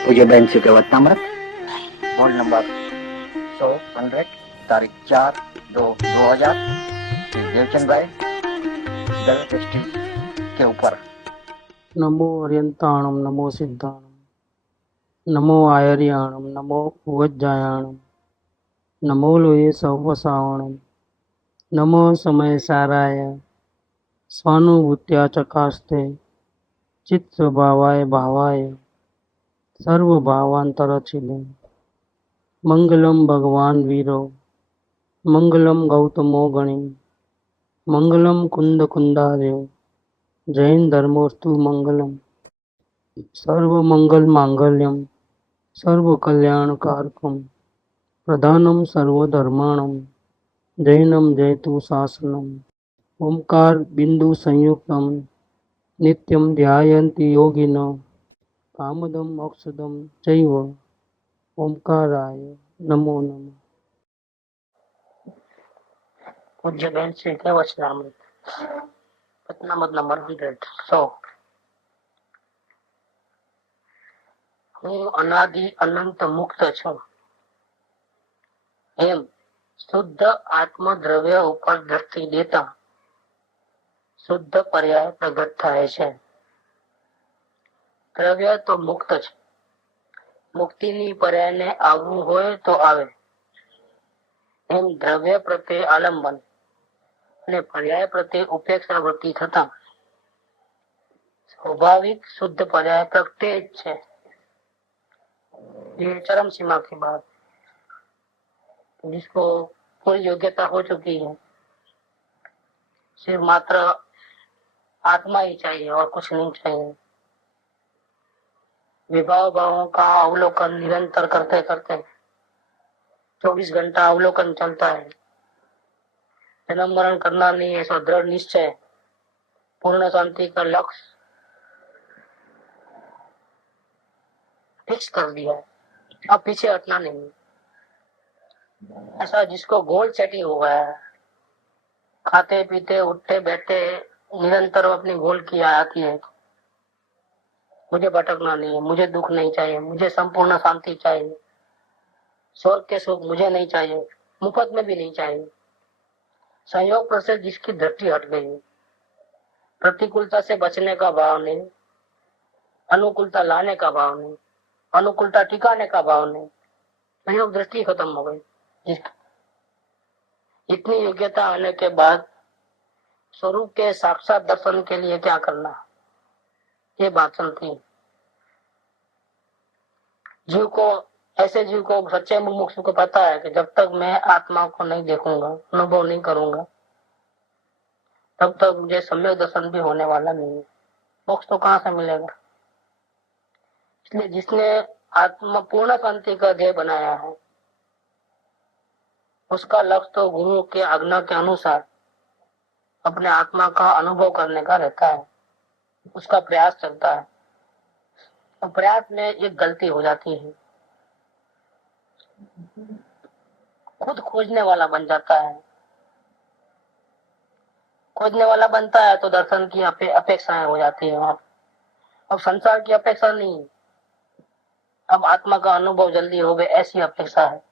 पूज्य बहन श्री के वतनामृत बोर्ड नंबर 100 तारीख 4/2/2000 श्री देवचंद भाई दल डिस्ट्रिक्ट के ऊपर। नमो अर्यंताणम नमो सिद्धाणम नमो आयर्याणम नमो उवज्जायाणम नमो लोये सवसावणम नमो समय साराय स्वानुभूत्या चकास्ते चित्त स्वभावाय भावाय सर्वभावांतरचिले मंगलम भगवान वीरो मंगलम गौतमो गणि मंगलम कुंद कुंदार्यो जैन धर्मोस्तु मंगलम सर्वमंगल मांगल्यम सर्वकल्याणकारकम प्रधानम सर्वधर्माणम जैनम जयतु शासनम ओंकार बिंदु संयुक्तम नित्यम ध्यायन्ति योगिनो कामदम मोक्षदम चैव ओंकाराय नमो नमः। पूज्य बहन श्री के वचनामृत वचनामृत नंबर 100। હું અનાદિ અનંત મુક્ત છું એમ શુદ્ધ આત્મદ્રવ્ય ઉપર દ્રષ્ટિ દેતા શુદ્ધ પર્યાય પ્રગટ થાય છે। દ્રવ્ય તો મુક્ત છે, મુક્તિની પર્યાયને આવવું હોય તો આવે એમ દ્રવ્ય પ્રત્યે આલંબન અને પર્યાય પ્રત્યે ઉપેક્ષા વૃત્તિ થતા स्वाभाविक शुद्ध पर्याय प्रगटे જ છે। ये चरम सीमा की बात, जिसको पूरी योग्यता हो चुकी है, सिर्फ मात्र आत्मा ही चाहिए और कुछ नहीं चाहिए। विभाव भावों का अवलोकन निरंतर करते करते 24 घंटा अवलोकन चलता है। जन्म मरण करना नहीं, ऐसा दृढ़ निश्चय पूर्ण शांति का लक्ष्य फिक्स कर दिया है, अब पीछे हटना नहीं। ऐसा जिसको गोल सेटिंग हुआ है, खाते पीते उठते बैठते निरंतर अपनी गोल की आती है, मुझे भटकना नहीं है, मुझे दुख नहीं चाहिए, मुझे संपूर्ण शांति चाहिए, स्वर्ग के सुख मुझे नहीं चाहिए, मुफ्त में भी नहीं चाहिए। संयोग पर से जिसकी दृष्टि हट गई, प्रतिकूलता से बचने का भाव नहीं, अनुकूलता लाने का भाव नहीं, अनुकूलता टिकाने का भाव नहीं, संयोग दृष्टि खत्म हो गई। इतनी योग्यता आने के बाद स्वरूप के साक्षात दर्शन के लिए क्या करना, ये बात चलती। जीव को, ऐसे जीव को, सच्चे मुमुक्षु को पता है कि जब तक मैं आत्मा को नहीं देखूंगा, अनुभव नहीं करूंगा, तब तक मुझे सम्यक दर्शन भी होने वाला नहीं है। मोक्ष तो कहाँ से मिलेगा? इसलिए जिसने आत्मा पूर्ण शांति का ध्येय बनाया है, उसका लक्ष्य तो गुरु के आज्ञा के अनुसार अपने आत्मा का अनुभव करने का रहता है, उसका प्रयास चलता है। और प्रयास में एक गलती हो जाती है, खुद खोजने वाला बन जाता है। खोजने वाला बनता है तो दर्शन की अपेक्षाएं हो जाती है वहां। अब संसार की अपेक्षा नहीं, अब आत्मा का अनुभव जल्दी हो गए ऐसी अपेक्षा है,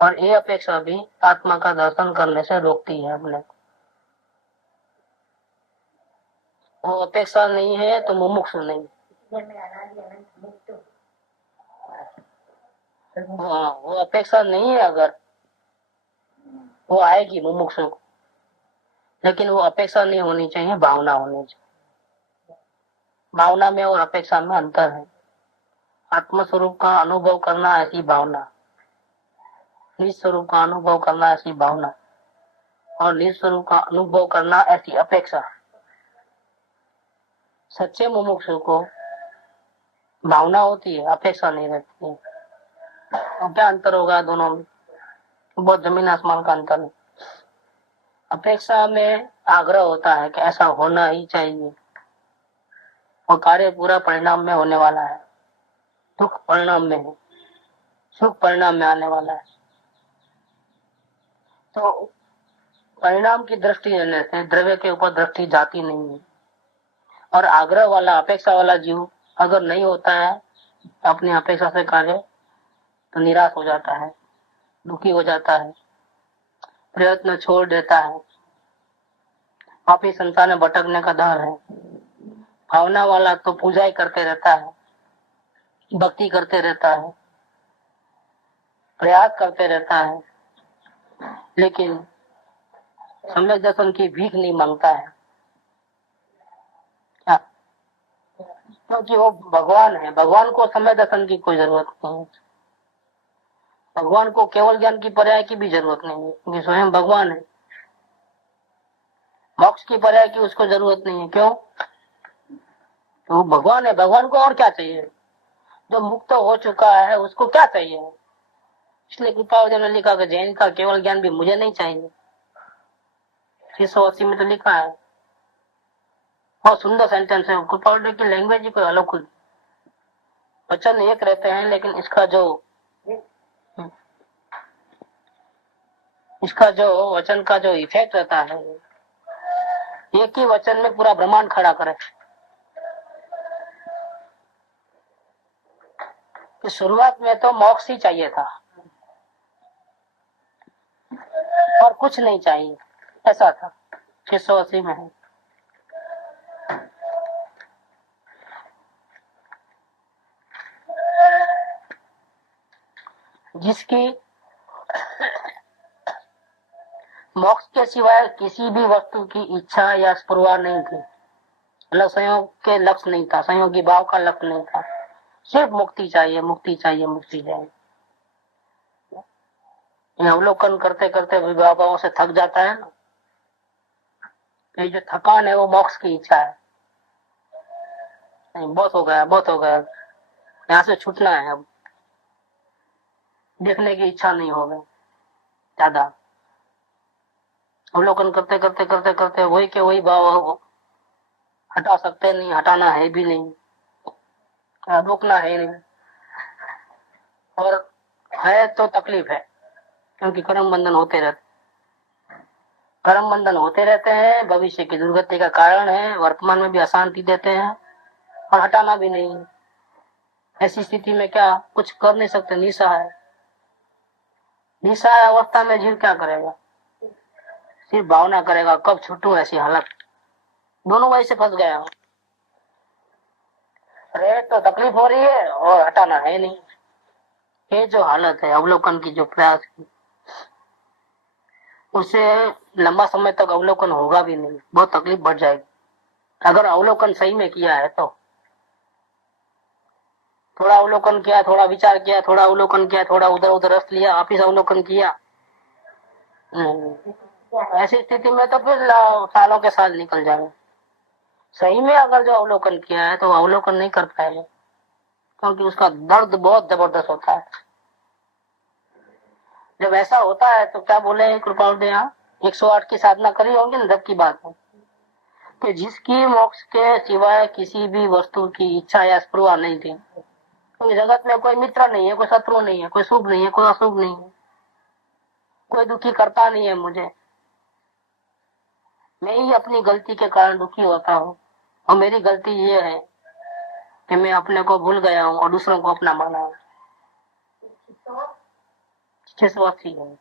और ये अपेक्षा भी आत्मा का दर्शन करने से रोकती है अपने। वो अपेक्षा नहीं है तो मुमुक्षु नहीं। हाँ, वो अपेक्षा नहीं है, अगर वो आएगी मुमुक्षु को, लेकिन वो अपेक्षा नहीं होनी चाहिए, भावना होनी चाहिए। भावना में और अपेक्षा में अंतर है। आत्म स्वरूप का अनुभव करना ऐसी भावना, निज स्वरूप का अनुभव करना ऐसी भावना, और निज स्वरूप का अनुभव करना ऐसी अपेक्षा। सच्चे मुमुक्षु को भावना होती है, अपेक्षा नहीं रहती है। और क्या अंतर होगा दोनों में? बहुत जमीन आसमान का अंतर है। अपेक्षा में आग्रह होता है कि ऐसा होना ही चाहिए, और कार्य पूरा परिणाम में होने वाला है, दुख परिणाम में है, सुख परिणाम में आने वाला है। तो परिणाम की दृष्टि रहने से द्रव्य के ऊपर दृष्टि जाती नहीं है। और आग्रह वाला, अपेक्षा वाला जीव अगर नहीं होता है अपनी अपेक्षा से कार्य तो निराश हो जाता है, दुखी हो जाता है, प्रयत्न छोड़ देता है। पापी संसार में भटकने का डर है। भावना वाला तो पूजा ही करते रहता है, भक्ति करते रहता है, प्रयास करते रहता है, लेकिन सम्यक दर्शन की भीख नहीं मांगता है। क्या? क्योंकि वो भगवान है। भगवान को सम्यक दर्शन की कोई जरूरत नहीं है। भगवान को केवल ज्ञान की पर्याय की भी जरूरत नहीं है, क्योंकि स्वयं भगवान है। मोक्ष की पर्याय की उसको जरूरत नहीं है। क्यों? तो वो भगवान है। भगवान को और क्या चाहिए? जो मुक्त हो चुका है उसको क्या चाहिए? इसलिए कृपावर्धन ने लिखा कि जैन का केवल ज्ञान भी मुझे नहीं चाहिए। 680 में तो लिखा है। बहुत सुंदर सेंटेंस है। कृपावर्धन की लैंग्वेज ही कोई अलग वचन एक रहते हैं, लेकिन इसका जो वचन का जो इफेक्ट रहता है, एक ही वचन में पूरा ब्रह्मांड खड़ा करे। कि शुरुआत में तो मोक्ष ही चाहिए था और कुछ नहीं चाहिए, ऐसा था। 680 में है। जिसकी मोक्ष के सिवाय किसी भी वस्तु की इच्छा या स्पृहा नहीं थी, मतलब संयोग के लक्ष्य नहीं था, संयोगी भाव का लक्ष्य नहीं था। सिर्फ मुक्ति चाहिए, मुक्ति चाहिए, मुक्ति चाहिए। अवलोकन करते करते विभावों से थक जाता है ना, ये जो थकान है वो मोक्ष की इच्छा है। नहीं, बहुत हो गया, बहुत हो गया, यहाँ से छूटना है। अब देखने की इच्छा नहीं हो गई ज्यादा। अवलोकन करते करते करते करते वही के वही भाव हटा सकते नहीं, हटाना है भी नहीं, रोकना है नहीं, और है तो तकलीफ है, क्योंकि कर्म बंधन होते रहते, कर्म बंधन होते रहते हैं, भविष्य की दुर्गति का कारण है, वर्तमान में भी अशांति देते हैं और हटाना भी नहीं। ऐसी स्थिति में क्या कुछ कर नहीं सकते, निसहाय। निसहाय अवस्था में जीव क्या करेगा? सिर्फ भावना करेगा कब छूटू, ऐसी हालत। दोनों वही से फंस गया। अरे तो तकलीफ हो रही है और हटाना है नहीं। ये जो हालत है अवलोकन की, जो प्रयास की, उससे लंबा समय तक अवलोकन होगा भी नहीं, बहुत तकलीफ बढ़ जाएगी। अगर अवलोकन सही में किया है तो थोड़ा अवलोकन किया, थोड़ा विचार किया, थोड़ा अवलोकन किया, थोड़ा उधर उधर रस लिया, वापिस अवलोकन किया, ऐसी स्थिति में तो फिर सालों के साल निकल जाएंगे। सही में अगर जो अवलोकन किया है तो अवलोकन नहीं कर पाएगा, क्योंकि उसका दर्द बहुत जबरदस्त होता है। जब ऐसा होता है तो क्या बोले कृपालुदेव, यहाँ 108 की साधना करी होगी ना, जब की बात है कि जिसकी मोक्ष के सिवाय किसी भी वस्तु की इच्छा या स्पृहा नहीं थी, क्योंकि जगत में कोई मित्र नहीं है, कोई शत्रु नहीं है, कोई शुभ नहीं है, कोई अशुभ नहीं है, कोई दुखी करता नहीं है मुझे। मैं ही अपनी गलती के कारण दुखी होता हूँ, और मेरी गलती ये है कि मैं अपने को भूल गया हूँ और दूसरों को अपना माना हूँ। 680 है।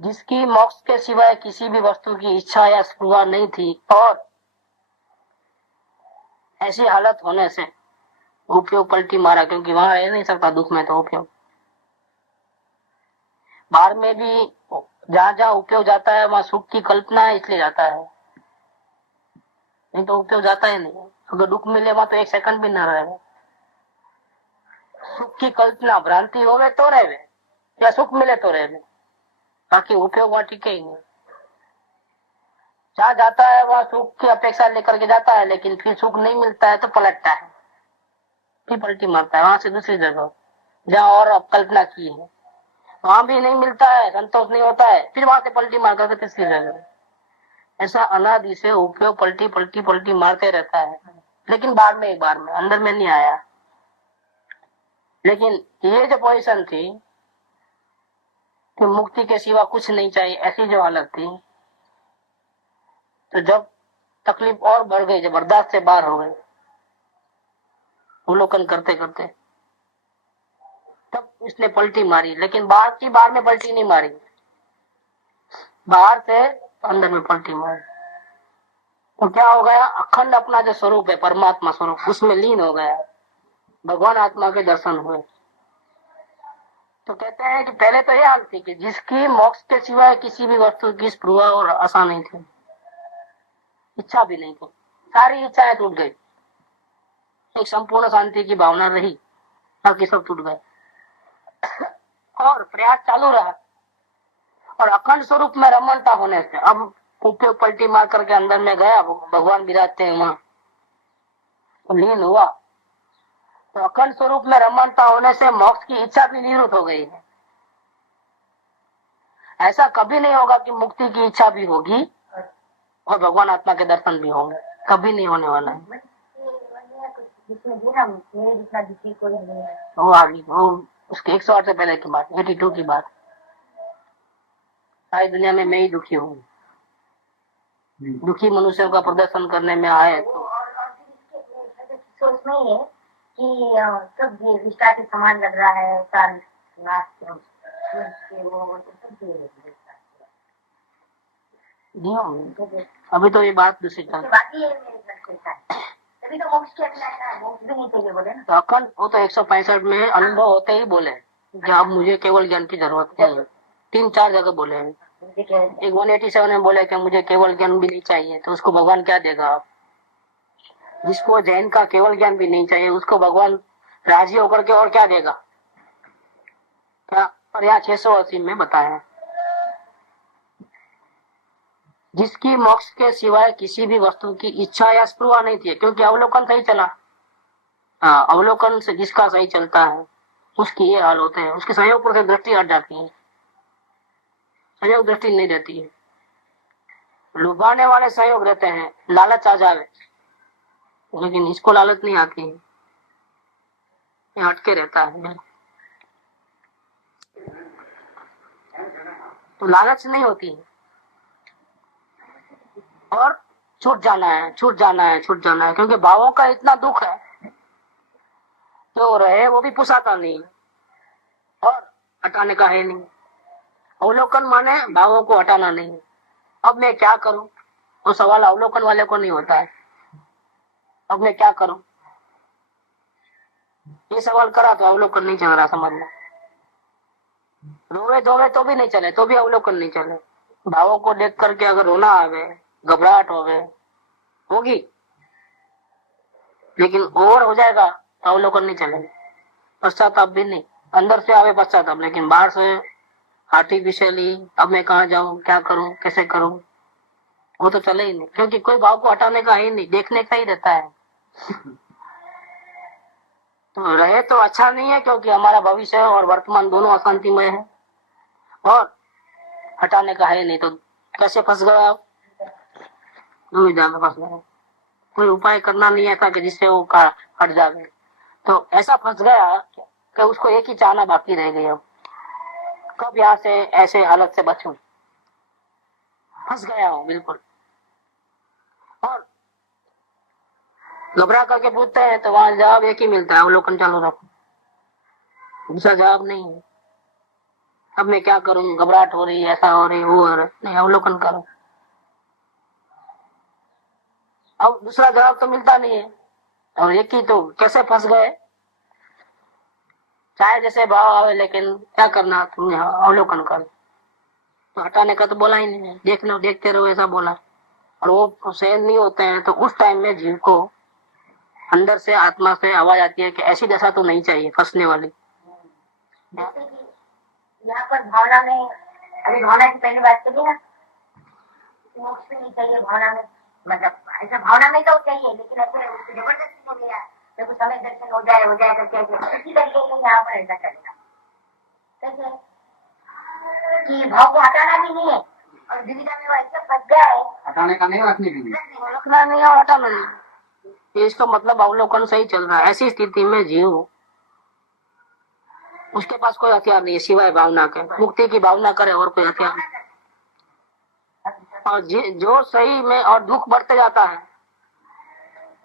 जिसकी मोक्ष के सिवाय किसी भी वस्तु की इच्छा या स्पृहा नहीं थी, और ऐसी हालत होने से उपयोग पलटी मारा, क्योंकि वहां रह नहीं सकता दुख में, तो उपयोग बाहर में भी जहां जहां उपयोग जाता है वहां सुख की कल्पना है, इसलिए जाता है, नहीं तो उपयोग जाता ही नहीं। अगर दुख मिले वहां तो एक सेकंड भी न रहेगा। सुख की कल्पना भ्रांति होवे तो रहे, या सुख मिले तो रहे, बाकी उपयोग वहां टिके ही नहीं। जहां जाता है वहां सुख की अपेक्षा लेकर के जाता है, लेकिन फिर सुख नहीं मिलता है तो पलटता है, फिर पलटी मारता है वहां से दूसरी जगह जहां और कल्पना की है, वहां भी नहीं मिलता है, संतोष नहीं होता है, फिर वहां से पलटी मार करके तीसरी जगह। ऐसा अनादि से उपयोग पलटी पलटी पलटी मारते रहता है, लेकिन बाद में एक बार में अंदर में नहीं आया। लेकिन ये जो पोजीशन थी कि मुक्ति के सिवा कुछ नहीं चाहिए, ऐसी जो हालत थी, तो जब तकलीफ और बढ़ गई, जब बर्दाश्त से बाहर हो गई, अवलोकन करते करते। तब इसने पलटी मारी, लेकिन बाहर में पलटी नहीं मारी, बाहर से अंदर में पलटी मारी। तो क्या हो गया, अखंड अपना जो स्वरूप है परमात्मा स्वरूप, उसमें लीन हो गया, भगवान आत्मा के दर्शन हुए। तो कहते हैं कि पहले तो यह हाल थी कि जिसकी मोक्ष के सिवाय किसी भी वस्तु की स्पृहा और आशा नहीं थी, इच्छा भी नहीं थी, सारी इच्छाएं टूट गई, एक संपूर्ण शांति की भावना रही, बाकी सब टूट गए। और प्रयास चालू रहा, और अखंड स्वरूप में रमणता होने से अब उपयोग पलटी मार करके अंदर में गया, भगवान विराजते हैं वहां, तो लीन हुआ। तो अखंड स्वरूप में रमणता होने से मोक्ष की इच्छा भी निवृत्त हो गई है। ऐसा कभी नहीं होगा कि मुक्ति की इच्छा भी होगी और भगवान आत्मा के दर्शन भी होंगे, कभी नहीं होने वाला है। वो आगे वो उसके 108 से पहले की बात, 82 की बात। सारी दुनिया में मैं ही दुखी हूँ, दुखी मनुष्यों का प्रदर्शन करने में आए तो सोच नहीं है कि सब विष्टा के समान लग रहा है, साल अभी तो ये बात दूसरी था। बाकी तभी तो मोक्ष भी नहीं चाहिए बोले ना। तो अखंड वो तो 165 में अनुभव होते ही बोले कि अब मुझे केवल ज्ञान की जरूरत नहीं है, 3-4 जगह बोले हैं। एक 187 में बोले कि मुझे केवल ज्ञान भी नहीं चाहिए, तो उसको भगवान क्या देगा आप? जिसको जैन का केवल ज्ञान भी नहीं चाहिए उसको भगवान राजी होकर के और क्या देगा क्या? और यहाँ 680 में बताया, जिसकी मोक्ष के सिवाय किसी भी वस्तु की इच्छा या स्पृहा नहीं थी, क्योंकि अवलोकन सही चला। हाँ, अवलोकन से जिसका सही चलता है उसकी ये हाल होते हैं, उसके संयोग पर से दृष्टि हट जाती है, संयोग दृष्टि नहीं रहती है। लुभाने वाले संयोग रहते हैं, लालच आ जावे, लेकिन इसको लालच नहीं आती है, ये हटके रहता है। तो लालच नहीं होती है, और छूट जाना है, छूट जाना है, छूट जाना है, क्योंकि भावों का इतना दुख है, जो रहे वो भी पुसाता नहीं और हटाने का है नहीं। अवलोकन माने भावों को हटाना नहीं। अब मैं क्या करूं, वो सवाल अवलोकन वाले को नहीं होता है, अब मैं क्या करूं, ये सवाल करा तो अवलोकन नहीं चल रहा, समझ लो। रोवे धोवे तो भी नहीं चले, तो भी अवलोकन नहीं चले। भावों को देख करके अगर रोना आवे, घबराहट होगी, लेकिन और हो जाएगा तो अवलोकन नहीं चलेगा। पश्चाताप भी नहीं, अंदर से आवे पश्चाताप, लेकिन बाहर से आर्टिफिशियली अब मैं कहाँ जाऊं, क्या करूं, कैसे करूं, वो तो चले ही नहीं, क्योंकि कोई भाव को हटाने का ही नहीं, देखने का ही रहता है। तो रहे तो अच्छा नहीं है, क्योंकि हमारा भविष्य और वर्तमान दोनों अशांतिमय है, और हटाने का है नहीं, तो कैसे फंस गए आप? दुविधा में फंस गए, कोई उपाय करना नहीं ऐसा कि जिससे वो हट जाए। तो ऐसा फंस गया कि उसको एक ही चाहना बाकी रह गई, अब कब यहाँ से ऐसे हालत से बचूं, फंस गया हूँ बिल्कुल। और घबरा करके पूछते हैं तो वहां जवाब एक ही मिलता है, अवलोकन चालू रखो, दूसरा जवाब नहीं है। अब मैं क्या करूं, घबराहट हो रही है, ऐसा हो रही, वो हो रहा, नहीं, अवलोकन करो। अब दूसरा जवाब तो मिलता नहीं है, और एक ही, तो कैसे फंस गए? चाहे जैसे भाव आवे, लेकिन क्या करना, तुमने अवलोकन कर, तो हटाने का तो बोला ही नहीं है, देखना देखते रहो ऐसा बोला। और वो सहन नहीं होते हैं, तो उस टाइम में जीव को अंदर से आत्मा से आवाज आती है कि ऐसी दशा तो नहीं चाहिए फंसने वाली। यहाँ पर भावना में, अभी भावना की पहली बात करिए ना, मोक्ष भी नहीं चाहिए भावना में, मतलब ऐसा भावना में तो चाहिए, लेकिन ऐसे जबरदस्ती हो गया तो कुछ हमें दर्शन हो जाए करके इसी तरीके से यहाँ पर ऐसा चलेगा। कैसे कि भाव को हटाना भी नहीं है, और दुविधा में वो ऐसे फंस गया है, हटाने का नहीं, रखने भी नहीं, रखना नहीं और हटाना नहीं, इसका मतलब अवलोकन सही चल रहा है। ऐसी स्थिति में जीव, उसके पास कोई हथियार नहीं है सिवाय भावना के, मुक्ति की भावना करे और कोई हथियार नहीं। और जो सही में और दुख बढ़ते जाता है,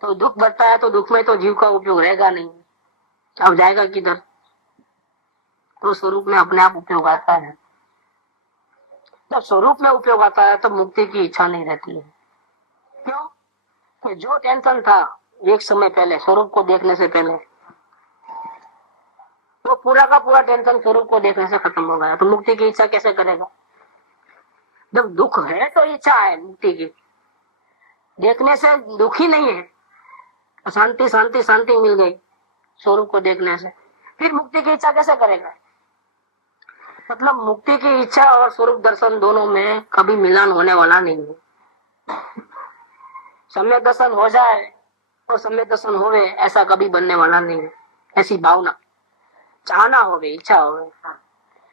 तो दुख बढ़ता है तो दुख में तो जीव का उपयोग रहेगा नहीं, अब जाएगा किधर? तो स्वरूप में अपने आप उपयोग आता है। जब स्वरूप में उपयोग आता है तो मुक्ति की इच्छा नहीं रहती है। क्यों? कि जो टेंशन था एक समय पहले स्वरूप को देखने से पहले, वो पूरा का पूरा टेंशन स्वरूप को देखने से खत्म हो गया। तो मुक्ति की इच्छा कैसे करेगा? जब दुख है तो इच्छा है मुक्ति की, देखने से दुख ही नहीं है, शांति शांति शांति मिल गई स्वरूप को देखने से, फिर मुक्ति की इच्छा कैसे करेगा? मतलब मुक्ति की इच्छा और स्वरूप दर्शन दोनों में कभी मिलन होने वाला नहीं है। सम्यक दर्शन हो जाए और सम्यक दर्शन होवे ऐसा कभी बनने वाला नहीं है। ऐसी भावना, चाहना होवे, इच्छा होवे।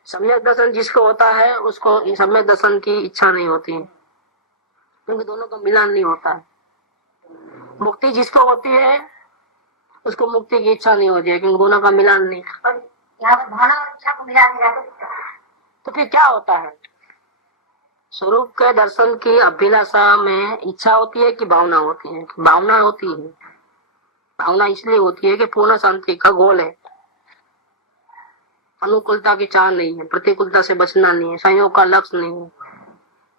सम्यक दर्शन जिसको होता है उसको सम्यक दर्शन की इच्छा नहीं होती है, क्योंकि दोनों का मिलन नहीं होता है। मुक्ति जिसको होती है उसको मुक्ति की इच्छा नहीं होती है, क्योंकि दोनों का मिलन नहीं। और यहाँ पर भावना और इच्छा को मिला नहीं जाता, तो फिर क्या होता है? स्वरूप के दर्शन की अभिलाषा में इच्छा होती है कि भावना होती है? भावना होती है। भावना इसलिए होती है कि पूर्ण शांति का गोल है, अनुकूलता की चाह नहीं है, प्रतिकूलता से बचना नहीं है, संयोग का लक्ष्य नहीं है,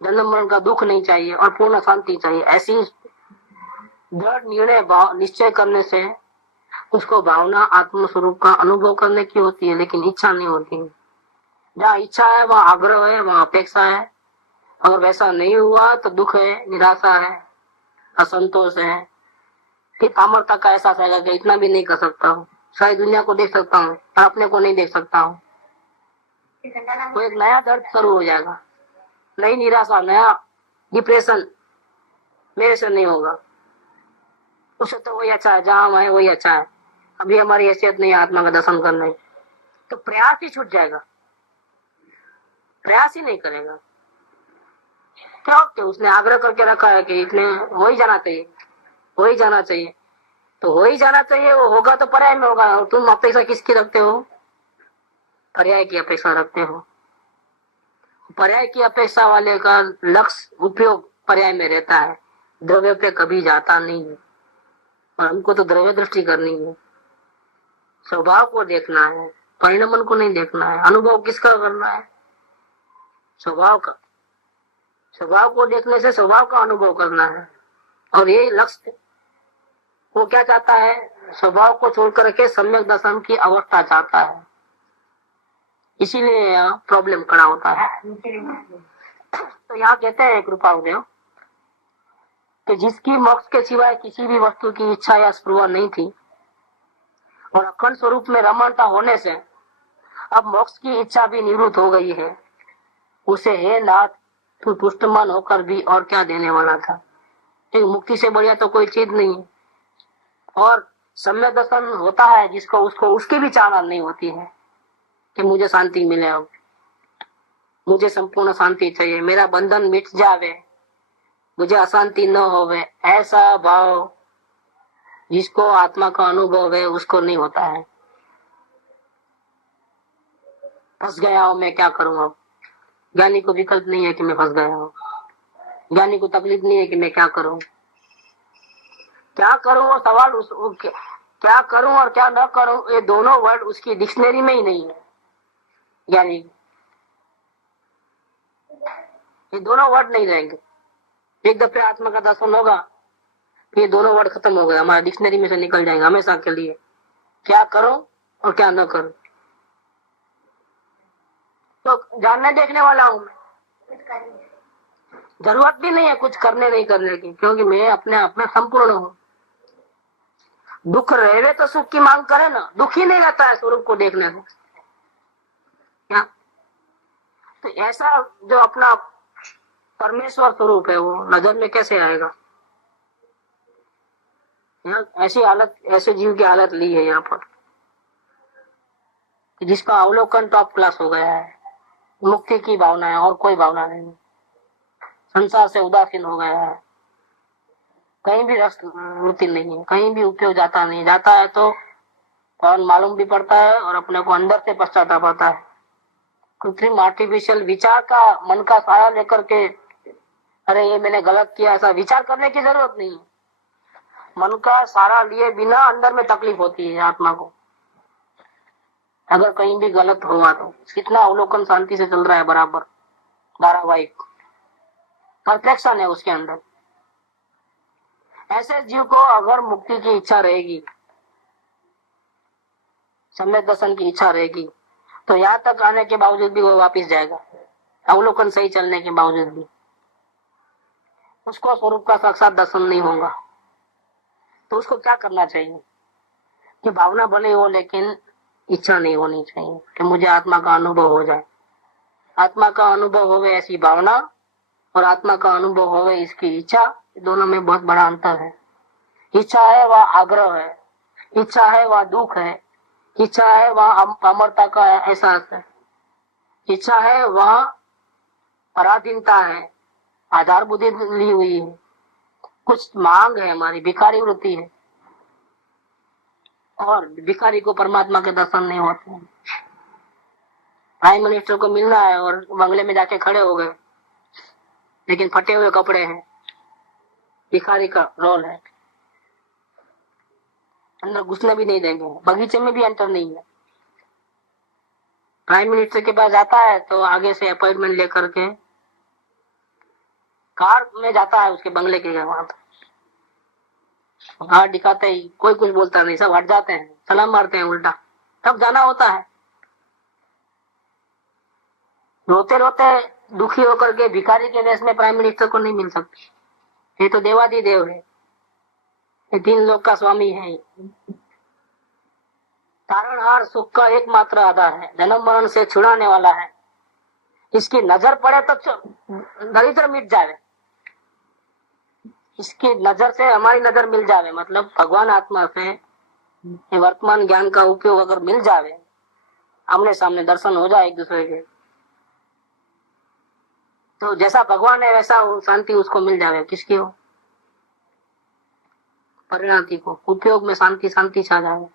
जन्म मरण का दुख नहीं चाहिए और पूर्ण शांति चाहिए। ऐसी दृढ़ निर्णय निश्चय करने से उसको भावना आत्म स्वरूप का अनुभव करने की होती है, लेकिन इच्छा नहीं होती है। जहाँ इच्छा है वहाँ आग्रह है, वहाँ अपेक्षा है। अगर वैसा नहीं हुआ तो दुख है, निराशा है, असंतोष है, फिर कामरता का एहसास आएगा कि इतना भी नहीं कर सकता हूँ, सारी दुनिया को देख सकता हूँ और अपने को नहीं देख सकता हूँ। तो एक नया दर्द शुरू हो जाएगा, नई निराशा, नया डिप्रेशन, मेरे से नहीं होगा, उससे तो वही अच्छा है, जहाँ है वही अच्छा है, अभी हमारी हैसियत नहीं है आत्मा का दर्शन करने। तो प्रयास ही छूट जाएगा, प्रयास ही नहीं करेगा। क्यों? कि उसने आग्रह करके रखा है कि इतने हो ही जाना चाहिए, हो ही जाना चाहिए। तो हो ही जाना चाहिए, वो होगा तो पर्याय में होगा। और तुम अपेक्षा किसकी रखते हो? पर्याय की अपेक्षा रखते हो। पर्याय की अपेक्षा वाले का लक्ष्य उपयोग पर्याय में रहता है, द्रव्य पे कभी जाता नहीं है। और हमको तो द्रव्य दृष्टि करनी है, स्वभाव को देखना है, परिणमन को नहीं देखना है। अनुभव किसका करना है? स्वभाव का। स्वभाव को देखने से स्वभाव का अनुभव करना है, और ये लक्ष्य। वो क्या चाहता है? स्वभाव को छोड़ करके सम्यक दर्शन की अवस्था चाहता है। इसीलिए प्रॉब्लम खड़ा होता है। तो यहाँ कहते हैं कृपादेव कि जिसकी मोक्ष के सिवाय किसी भी वस्तु की इच्छा या स्पृहा नहीं थी और अखंड स्वरूप में रमणता होने से अब मोक्ष की इच्छा भी निवृत्त हो गई है, उसे हे नाथ तू तुष्टमान होकर भी और क्या देने वाला था? क्योंकि मुक्ति से बढ़िया तो कोई चीज नहीं है। और सम्यक दर्शन होता है जिसको, उसको उसकी भी चाहना नहीं होती है कि मुझे शांति मिले, अब मुझे संपूर्ण शांति चाहिए, मेरा बंधन मिट जावे, मुझे अशांति न होवे। ऐसा भाव जिसको आत्मा का अनुभव है उसको नहीं होता है। फंस गया हूं, मैं क्या करूं अब? ज्ञानी को विकल्प नहीं है कि मैं फंस गया हूं, ज्ञानी को तकलीफ नहीं है कि मैं क्या करूं। क्या करूं वो सवाल क्या करूं और क्या न करूं, ये दोनों वर्ड उसकी डिक्शनरी में ही नहीं है। ज्ञानी ये दोनों वर्ड नहीं रहेंगे। एक दफे आत्मा का दर्शन होगा, ये दोनों वर्ड खत्म हो गए, हमारे डिक्शनरी में से निकल जाएंगे हमेशा के लिए। क्या करो और क्या न करो, तो जानने देखने वाला हूं। जरूरत भी नहीं है कुछ करने नहीं करने की, क्योंकि मैं अपने आप में संपूर्ण हूँ। दुख रहे तो सुख की मांग करे ना, दुख ही नहीं रहता है स्वरूप को देखने से। क्या? तो ऐसा जो अपना परमेश्वर स्वरूप है वो नजर में कैसे आएगा? ऐसी हालत, ऐसे जीव की हालत ली है यहाँ पर, जिसका अवलोकन टॉप क्लास हो गया है। मुक्ति की भावना है और कोई भावना नहीं, संसार से उदासीन हो गया है, कहीं भी रस वृत्ति नहीं है, कहीं भी उपयोग जाता नहीं। जाता है तो और मालूम भी पड़ता है और अपने को अंदर से पश्चाताप आता है। कृत्रिम आर्टिफिशियल विचार का मन का सहारा लेकर के अरे ये मैंने गलत किया, ऐसा विचार करने की जरूरत नहीं है। मन का सहारा लिए बिना अंदर में तकलीफ होती है आत्मा को। अगर कहीं भी गलत हुआ तो कितना अवलोकन शांति से चल रहा है, बराबर धारावाहिक परफेक्शन है उसके अंदर। ऐसे जीव को अगर मुक्ति की इच्छा रहेगी, सम्यक दर्शन की इच्छा रहेगी, तो यहाँ तक आने के बावजूद भी वो वापिस जाएगा, अवलोकन सही चलने के बावजूद भी उसको स्वरूप का साक्षात दर्शन नहीं होगा। तो उसको क्या करना चाहिए कि भावना भले हो लेकिन इच्छा नहीं होनी चाहिए कि मुझे आत्मा का अनुभव हो जाए। आत्मा का अनुभव होवे ऐसी भावना और आत्मा का अनुभव होवे इसकी इच्छा, दोनों में बहुत बड़ा अंतर है। इच्छा है वह आग्रह है, इच्छा है वह दुख है, इच्छा है वह अमरता का एहसास है, इच्छा है वह पराधीनता है, आधार बुद्धि ली हुई है, कुछ मांग है, हमारी भिखारी वृत्ति है। और भिखारी को परमात्मा के दर्शन नहीं होते हैं। प्राइम मिनिस्टर को मिलना है और बंगले में जाके खड़े हो गए, लेकिन फटे हुए कपड़े हैं, भिखारी का रोल है। अंदर घुसने भी नहीं देंगे, बगीचे में भी एंटर नहीं है। प्राइम मिनिस्टर के पास जाता है तो आगे से अपॉइंटमेंट लेकर के कार में जाता है उसके बंगले के वहां पर, हाथ दिखाते ही कोई कुछ बोलता नहीं, सब हट जाते हैं, सलाम मारते हैं उल्टा, तब जाना होता है। रोते रोते दुखी होकर के भिखारी के वेश में प्राइम मिनिस्टर को नहीं मिल सकते। ये तो देवादिदेव है, ये तीन लोक का स्वामी है, तारणहार सुख का एकमात्र आधार है, जन्म मरण से छुड़ाने वाला है। इसकी नजर पड़े तो दरिद्र मिट जाए, इसकी नजर से हमारी नजर मिल जावे, मतलब भगवान आत्मा से वर्तमान ज्ञान का उपयोग अगर मिल जावे, आमने सामने दर्शन हो जाए एक दूसरे के, तो जैसा भगवान है वैसा शांति उसको मिल जावे। किसकी हो? परिणाती को। उपयोग में शांति शांति छा जावे,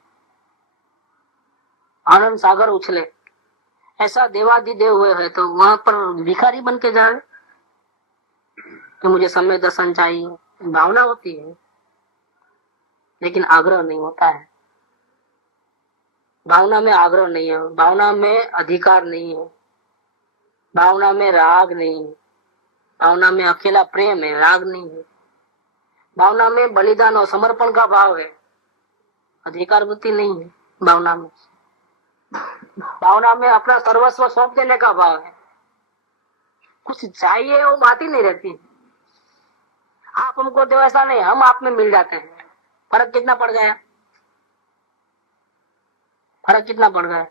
आनंद सागर उछले। ऐसा देवादिदेव हुए है तो वहां पर भिखारी बन के जाए कि मुझे सम्यक दर्शन चाहिए, भावना होती है लेकिन आग्रह नहीं होता है। भावना में आग्रह नहीं है, भावना में अधिकार नहीं है, भावना में राग नहीं है, भावना में अकेला प्रेम है, राग नहीं है। भावना में बलिदान और समर्पण का भाव है, अधिकार वृत्ति नहीं है भावना में। भावना में अपना सर्वस्व सौंप देने का भाव है, कुछ चाहिए वो बात ही नहीं रहती। आप हमको दो ऐसा नहीं, हम आप में मिल जाते हैं। फर्क कितना पड़ गया? फर्क कितना पड़ गया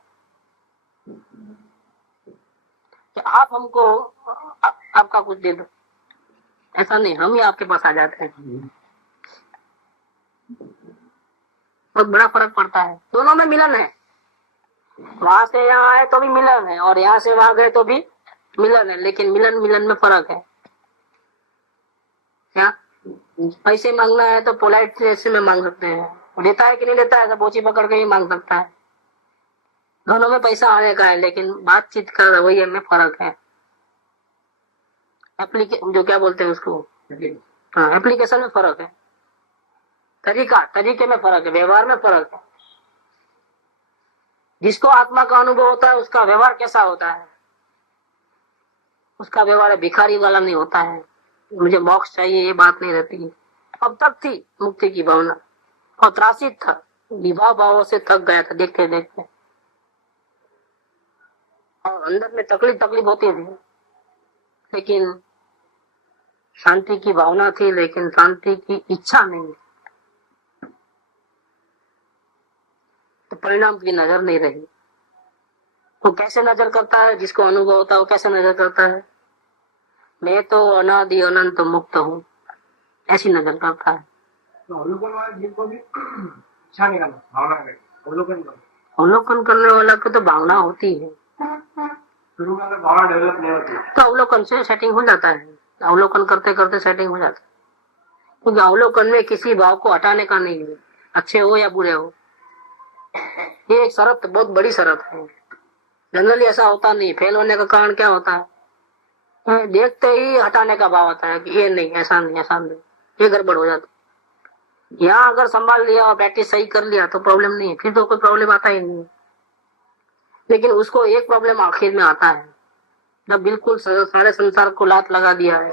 कि आप हमको आपका कुछ दे दो, ऐसा नहीं, हम ही आपके पास आ जाते हैं। बहुत बड़ा फर्क पड़ता है। दोनों में मिलन है, वहां से यहाँ आए तो भी मिलन है और यहाँ से वहां गए तो भी मिलन है, लेकिन मिलन मिलन में फर्क है। क्या पैसे मांगना है तो पोलाइट से में मांग सकते हैं, देता है कि नहीं देता है तो बोची पकड़ के ही मांग सकता है। दोनों में पैसा आने का है, लेकिन बातचीत का रवैये में फर्क है। जो क्या बोलते हैं उसको, हाँ, एप्लीकेशन में फर्क है, तरीके में फर्क है, व्यवहार में फर्क है। जिसको आत्मा का अनुभव होता है उसका व्यवहार कैसा होता है? उसका व्यवहार भिखारी वाला नहीं होता है, मुझे मोक्ष चाहिए ये बात नहीं रहती। अब तक थी मुक्ति की भावना और त्रासित था, विभाव भावों से थक गया था देखते देखते, और अंदर में तकलीफ होती थी, लेकिन शांति की भावना थी, लेकिन शांति की इच्छा नहीं। तो परिणाम की नजर नहीं रही। वो कैसे नजर करता है? जिसको अनुभव होता है वो कैसे नजर करता है? मैं तो अनादि अनंत मुक्त हूँ, ऐसी नजर करता है। तो अवलोकन वाले जीव को भी इच्छा नहीं करना, भावना है, अवलोकन करने वाला को तो भावना होती है, शुरू में भावना डेवलप नहीं होती, तो अवलोकन से सेटिंग हो जाता है। अवलोकन करते करते सेटिंग हो जाता है, क्योंकि अवलोकन में किसी भाव को हटाने का नहीं है, अच्छे हो या बुरे हो। ये एक शरत, बहुत बड़ी शरत है। जनरली ऐसा होता नहीं। फेल होने का कारण क्या होता है? देखते ही हटाने का भाव आता है कि ये नहीं, ऐसा नहीं, ऐसा नहीं, ये गड़बड़ हो जाता यहाँ अगर संभाल लिया और प्रैक्टिस सही कर लिया तो प्रॉब्लम नहीं है, फिर तो कोई प्रॉब्लम आता ही नहीं। लेकिन उसको एक प्रॉब्लम आखिर में आता है, जब बिल्कुल सारे संसार को लात लगा दिया है,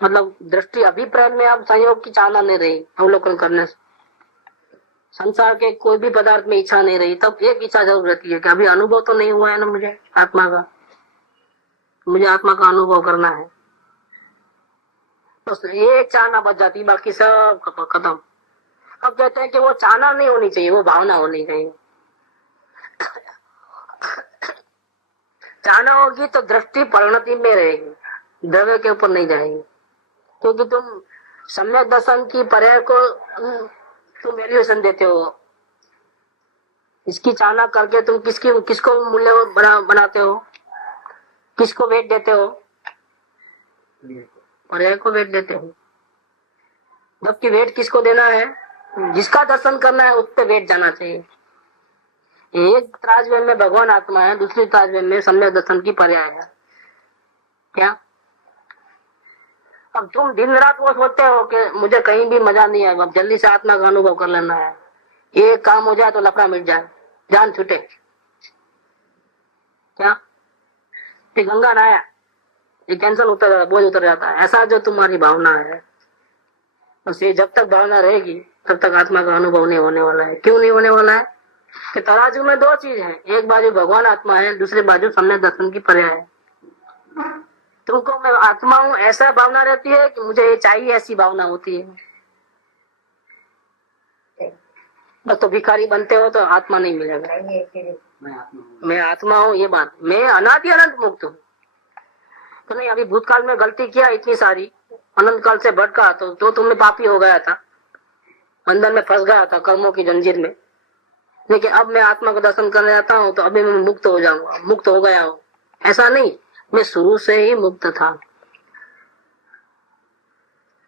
मतलब दृष्टि अभिप्राय में अब संयोग की चाहना नहीं रही, अवलोकन करने से संसार के कोई भी पदार्थ में इच्छा नहीं रही, तब एक इच्छा जरूर रहती है कि अभी अनुभव तो नहीं हुआ है ना मुझे आत्मा का, मुझे आत्मा का अनुभव करना है। तो ये चाहना बच जाती, बाकी सब खत्म। अब कहते हैं कि वो चाहना नहीं होनी चाहिए, वो भावना होनी चाहिए। चाहना होगी तो दृष्टि परिणति में रहेगी, द्रव्य के ऊपर नहीं जाएगी, क्योंकि तुम सम्यक दर्शन की पर्याय को तुम वैल्यूएशन देते हो। इसकी चाहना करके तुम किसको मूल्य बनाते हो, किसको वेट देते हो, पर्याय को वेट देते हो। जबकि वेट किसको देना है, जिसका दर्शन करना है उस पर वेट जाना चाहिए। एक तराजवे में भगवान आत्मा है, दूसरी तराजवे में सम्यक दर्शन की पर्याय है। क्या अब तुम दिन रात वो सोचते हो कि मुझे कहीं भी मजा नहीं आएगा, अब जल्दी से आत्मा का अनुभव कर लेना है, एक काम हो जाए तो लफड़ा मिट जाए, जान छूटे। क्या फिर गंगा नहाया, ये टेंशन उतर जाता, बोझ उतर जाता है, ऐसा जो तुम्हारी भावना है। बस ये जब तक भावना रहेगी तब तक आत्मा का अनुभव नहीं होने वाला है। क्यों नहीं होने वाला है कि तराजू में दो चीज है, एक बाजू भगवान आत्मा है, दूसरी बाजू सम्यक दर्शन की पर्याय है। तुमको मैं आत्मा हूँ ऐसा भावना रहती है कि मुझे ये चाहिए, ऐसी भावना होती है। बस तो भिखारी बनते हो तो आत्मा नहीं मिलेगा। मैं आत्मा हूँ ये बात, मैं अनादि अनंत मुक्त हूँ। तो नहीं, अभी भूतकाल में गलती किया इतनी सारी, अनंत काल से भटका तो तुमने पापी हो गया था, बंधन में फंस गया था कर्मों की जंजीर में। लेकिन अब मैं आत्मा का दर्शन करने जाता हूँ तो अभी मैं मुक्त हो जाऊंगा, मुक्त हो गया हूँ, ऐसा नहीं, मैं शुरू से ही मुक्त था।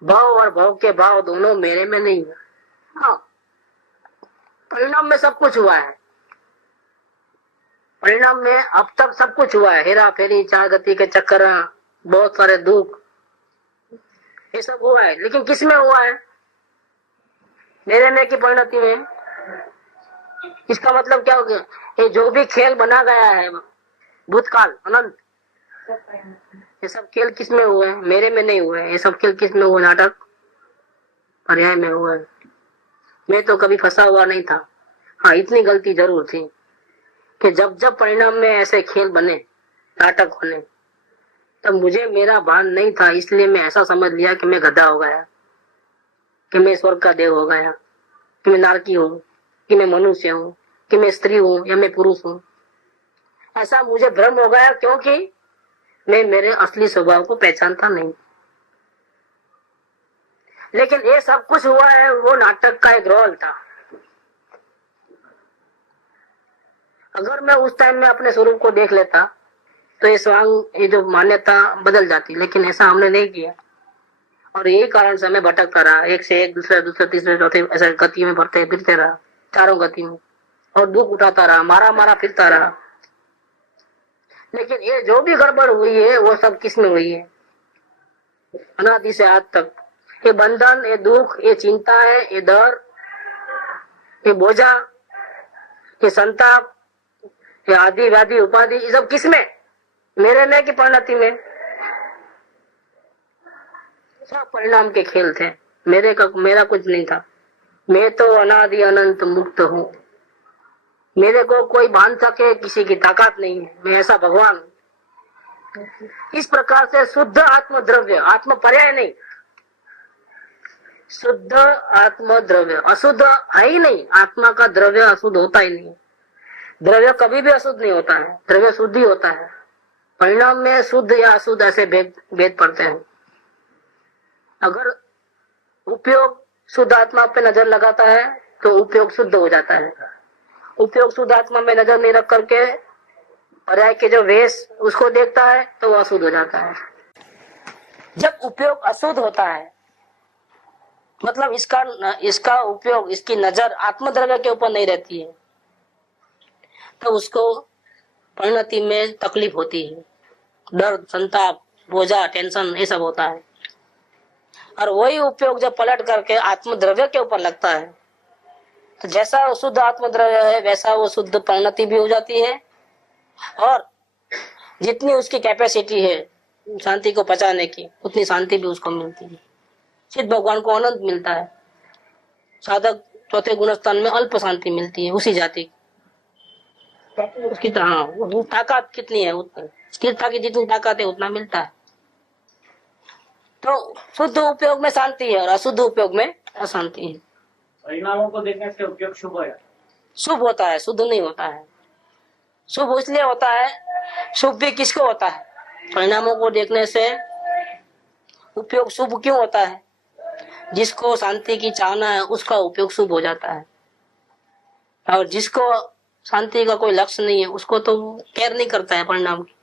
भाव और भव के भाव दोनों मेरे में नहीं है। हाँ, परिणाम में सब कुछ हुआ है, परिणाम में अब तक सब कुछ हुआ है, हेरा फेरी, चार गति के चक्कर, बहुत सारे दुख, ये सब हुआ है। लेकिन किस में हुआ है, मेरे में की परिणति में। इसका मतलब क्या हो गया, ये जो भी खेल बना गया है भूतकाल अनंत, ये सब खेल किस में हुए हैं, मेरे में नहीं हुए। ये सब खेल किस में हुए, नाटक पर्याय में हुए। मैं तो कभी फंसा हुआ नहीं था। हाँ, इतनी गलती जरूर थी कि जब जब परिणाम में ऐसे खेल बने, नाटक बने, तब मुझे मेरा भान नहीं था, इसलिए मैं ऐसा समझ लिया कि मैं गधा हो गया, कि मैं स्वर्ग का देव हो गया, कि मैं नारकी हूँ, कि मैं मनुष्य हूँ, कि मैं स्त्री हूँ या मैं पुरुष हूँ। ऐसा मुझे भ्रम हो गया क्योंकि मैं मेरे असली स्वभाव को पहचानता नहीं। लेकिन ये सब कुछ हुआ है, वो नाटक का एक रोल था। अगर मैं उस टाइम में अपने स्वरूप को देख लेता तो ये स्वांग, ये जो मान्यता बदल जाती, लेकिन ऐसा हमने नहीं किया। और यही कारण से मैं भटकता रहा, एक से एक, दूसरे तीसरे चौथे, ऐसे गति में बढ़ते फिरते रहा, चारों गति में, और दुख उठाता रहा, मारा फिरता रहा। लेकिन ये जो भी गड़बड़ हुई है वो सब किस में हुई है, अनादि से आज तक। ये बंधन, ये दुख, ये चिंता है, ये डर, ये बोझा, ये संताप, ये आदि व्याधि उपाधि, ये सब किस में, मेरे में की परिणति में। सब परिणाम के खेल थे, मेरा कुछ नहीं था। मैं तो अनादि अनंत मुक्त हूँ, मेरे को कोई बांध सके किसी की ताकत नहीं है, मैं ऐसा भगवान हूँ। इस प्रकार से शुद्ध आत्म द्रव्य, आत्म पर्याय नहीं, शुद्ध आत्म द्रव्य, अशुद्ध है ही नहीं। आत्मा का द्रव्य अशुद्ध होता ही नहीं, द्रव्य कभी भी अशुद्ध नहीं होता है, द्रव्य शुद्ध ही होता है। परिणाम में शुद्ध या अशुद्ध ऐसे भेद पड़ते हैं। अगर उपयोग शुद्ध आत्मा पे नजर लगाता है तो उपयोग शुद्ध हो जाता है। उपयोग शुद्ध आत्मा में नजर नहीं रख करके पर्याय के जो वेश उसको देखता है तो वो अशुद्ध हो जाता है। जब उपयोग अशुद्ध होता है, मतलब इसका उपयोग, इसकी नजर आत्मद्रव्य के ऊपर नहीं रहती है, तो उसको परिणति में तकलीफ होती है, डर, संताप, बोझा, टेंशन, ये सब होता है। और वही उपयोग जब पलट करके आत्मद्रव्य के ऊपर लगता है तो जैसा वो शुद्ध आत्मद्रव्य है वैसा वो शुद्ध परिणति भी हो जाती है और जितनी उसकी कैपेसिटी है शांति को पचाने की उतनी शांति भी उसको मिलती है। सिद्ध भगवान को अनंत मिलता है, साधक चौथे गुणस्थान में अल्प शांति मिलती है उसी जाति की। उसकी हाँ ताकत कितनी है उतनी, स्थिरता की जितनी ताकत है उतना मिलता है। तो शुद्ध उपयोग में शांति है और अशुद्ध उपयोग में अशांति है। परिणामों को देखने से उपयोग शुभ है, शुभ होता है, शुद्ध नहीं होता है। शुभ इसलिए होता है, शुभ भी किसको होता है? परिणामों को देखने से उपयोग शुभ क्यों होता है? जिसको शांति की चाहना है उसका उपयोग शुभ हो जाता है और जिसको शांति का कोई लक्ष्य नहीं है उसको तो केयर नहीं करता है परिणाम की।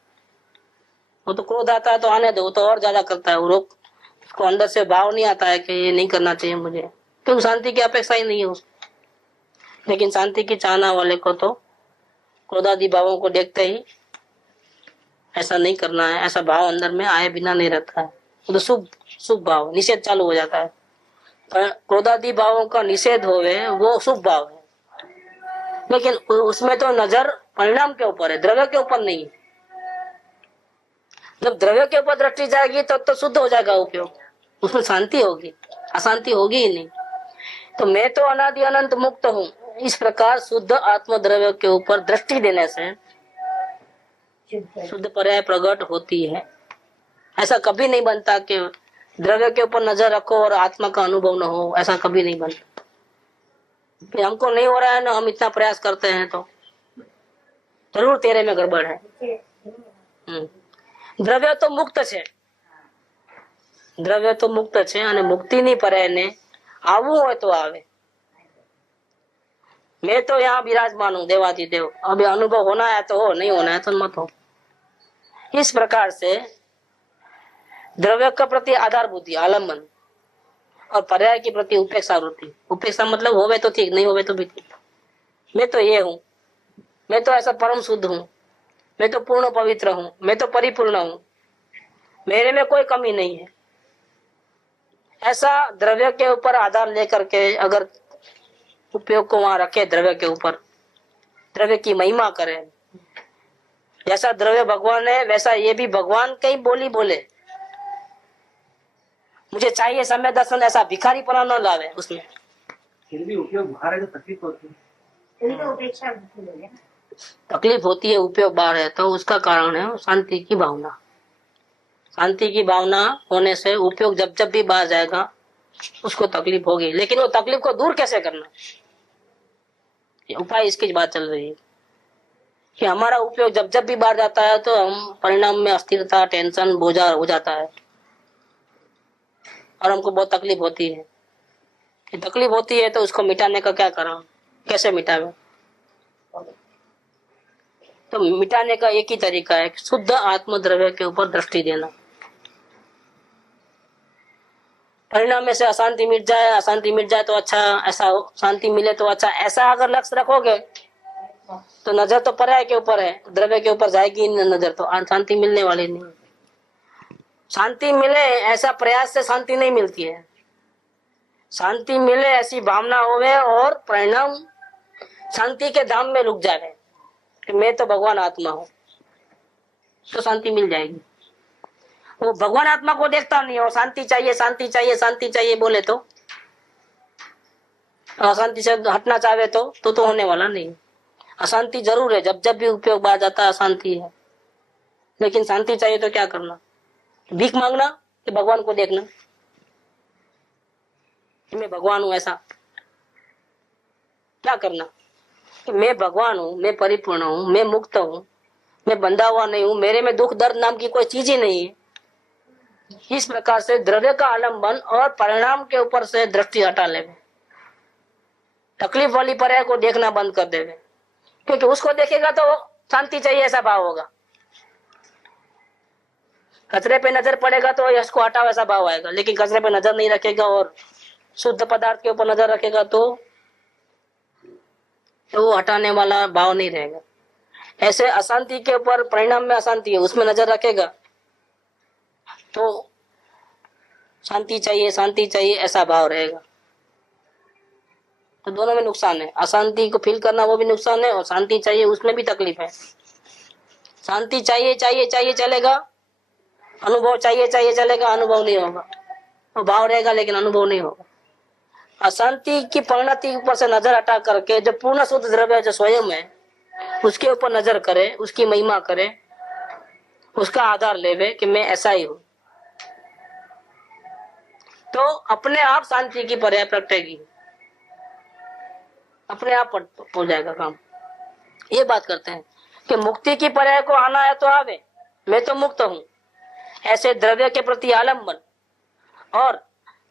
वो तो क्रोध आता है तो आने दो, तो और ज्यादा करता है वो रोक, उसको अंदर से भाव नहीं आता है कि ये नहीं करना चाहिए मुझे, क्योंकि शांति की अपेक्षा ही नहीं है उसको। लेकिन शांति की चाहना वाले को तो क्रोधादि भावों को देखते ही ऐसा नहीं करना है, ऐसा भाव अंदर में आए बिना नहीं रहता है। तो शुभ भाव निषेध चालू हो जाता है। क्रोधादि भावों का निषेध होवे वो शुभ भाव है, लेकिन उसमें तो नजर परिणाम के ऊपर है, द्रव्य के ऊपर नहीं है। जब द्रव्य के ऊपर दृष्टि जाएगी तो शुद्ध हो जाएगा उपयोग, उसमें शांति होगी, अशांति होगी ही नहीं। तो मैं तो अनादि अनंत मुक्त हूँ, इस प्रकार शुद्ध आत्म द्रव्य के ऊपर दृष्टि देने से शुद्ध पर्याय प्रकट होती है। ऐसा कभी नहीं बनता कि द्रव्य के ऊपर नजर रखो और आत्मा का अनुभव न हो, ऐसा कभी नहीं बनता। कि हमको नहीं हो रहा है ना, हम इतना प्रयास करते हैं तो जरूर तेरे में गड़बड़ है। દ્રવ્ય તો મુક્ત છે, દ્રવ્ય તો મુક્ત છે અને મુક્તિની પર્યાયને આવવું હોય તો આવે। मैं तो यहाँ विराजमान हूँ देवाधिदेव, अभी अनुभव होना है तो हो, नहीं होना है तो मत हो। इस प्रकार से द्रव्य का प्रति आधार बुद्धि आलम्बन और पर्याय के प्रति उपेक्षा वृत्ति। उपेक्षा मतलब होवे तो ठीक, नहीं होवे तो भी ठीक। मैं तो ये हूँ, मैं तो ऐसा परम शुद्ध हूँ, मैं तो पूर्ण पवित्र हूँ, मैं तो परिपूर्ण हूँ, मेरे में कोई कमी नहीं है। ऐसा द्रव्य के ऊपर आधार लेकर के अगर उपयोग को वहां रखे, द्रव्य के ऊपर द्रव्य की महिमा करे, जैसा द्रव्य भगवान है वैसा ये भी भगवान कई बोली बोले, मुझे चाहिए समय दर्शन, ऐसा भिखारी पना न लावे उसमें। फिर भी उपयोग बाहर है तो तकलीफ होती है, तकलीफ होती है उपयोग बाहर है तो उसका कारण है शांति की भावना। शांति की भावना होने से उपयोग जब जब भी बाहर जाएगा उसको तकलीफ होगी, लेकिन वो तकलीफ को दूर कैसे करना, ये उपाय इसकी बात चल रही है कि हमारा उपयोग जब जब भी बाहर जाता है तो हम परिणाम में अस्थिरता, टेंशन, बोझा हो जाता है और हमको बहुत तकलीफ होती है। तकलीफ होती है तो उसको मिटाने का क्या करें, कैसे मिटावे? तो मिटाने का एक ही तरीका है, शुद्ध आत्म द्रव्य के ऊपर दृष्टि देना। परिणाम में से अशांति मिट जाए, अशांति मिट जाए तो अच्छा, ऐसा शांति मिले तो अच्छा, ऐसा अगर लक्ष्य रखोगे तो नजर तो पर्याय के ऊपर है, द्रव्य के ऊपर जाएगी नजर, तो शांति मिलने वाली नहीं। शांति मिले ऐसा प्रयास से शांति नहीं मिलती है, शांति मिले ऐसी भावना होवे और परिणाम शांति के धाम में रुक जाए कि मैं तो भगवान आत्मा हूँ, तो शांति मिल जाएगी। वो भगवान आत्मा को देखता नहीं हो, शांति चाहिए शांति चाहिए शांति चाहिए बोले तो, अशांति से हटना चाहे तो होने वाला नहीं। अशांति जरूर है, जब जब भी उपयोग बाहर जाता है अशांति है, लेकिन शांति चाहिए तो क्या करना? भीख मांगना कि भगवान को देखना कि मैं भगवान हूं, ऐसा क्या करना कि मैं भगवान हूं, मैं परिपूर्ण हूं, मैं मुक्त हूं, मैं बंधा हुआ नहीं हूं, मेरे में दुख दर्द नाम की कोई चीज ही नहीं है। इस प्रकार से द्रव्य का आलम्बन और परिणाम के ऊपर से दृष्टि हटा ले, तकलीफ वाली पर्याय को देखना बंद कर देवे, क्योंकि उसको देखेगा तो शांति चाहिए ऐसा भाव होगा। कचरे पे नजर पड़ेगा तो इसको हटाओ ऐसा भाव आएगा, लेकिन कचरे पे नजर नहीं रखेगा और शुद्ध पदार्थ के ऊपर नजर रखेगा तो वो हटाने वाला भाव नहीं रहेगा। ऐसे अशांति के ऊपर परिणाम में अशांति है, उसमें नजर रखेगा तो शांति चाहिए ऐसा भाव रहेगा तो दोनों में नुकसान है। अशांति को फील करना वो भी नुकसान है और शांति चाहिए उसमें भी तकलीफ है। शांति चाहिए चलेगा, अनुभव चाहिए चलेगा, अनुभव नहीं होगा। तो भाव रहेगा लेकिन अनुभव नहीं होगा। अशांति की परिणति ऊपर से नजर हटा करके जो पूर्ण शुद्ध द्रव्य जो स्वयं है उसके ऊपर नजर करे, उसकी महिमा करे, उसका आधार लेवे कि मैं ऐसा ही हूं, तो अपने आप शांति की पर्याय प्रगटेगी, अपने आप हो जाएगा काम। ये बात करते हैं कि मुक्ति की पर्याय को आना है तो आवे, मैं तो मुक्त हूं, ऐसे द्रव्य के प्रति आलम्बन और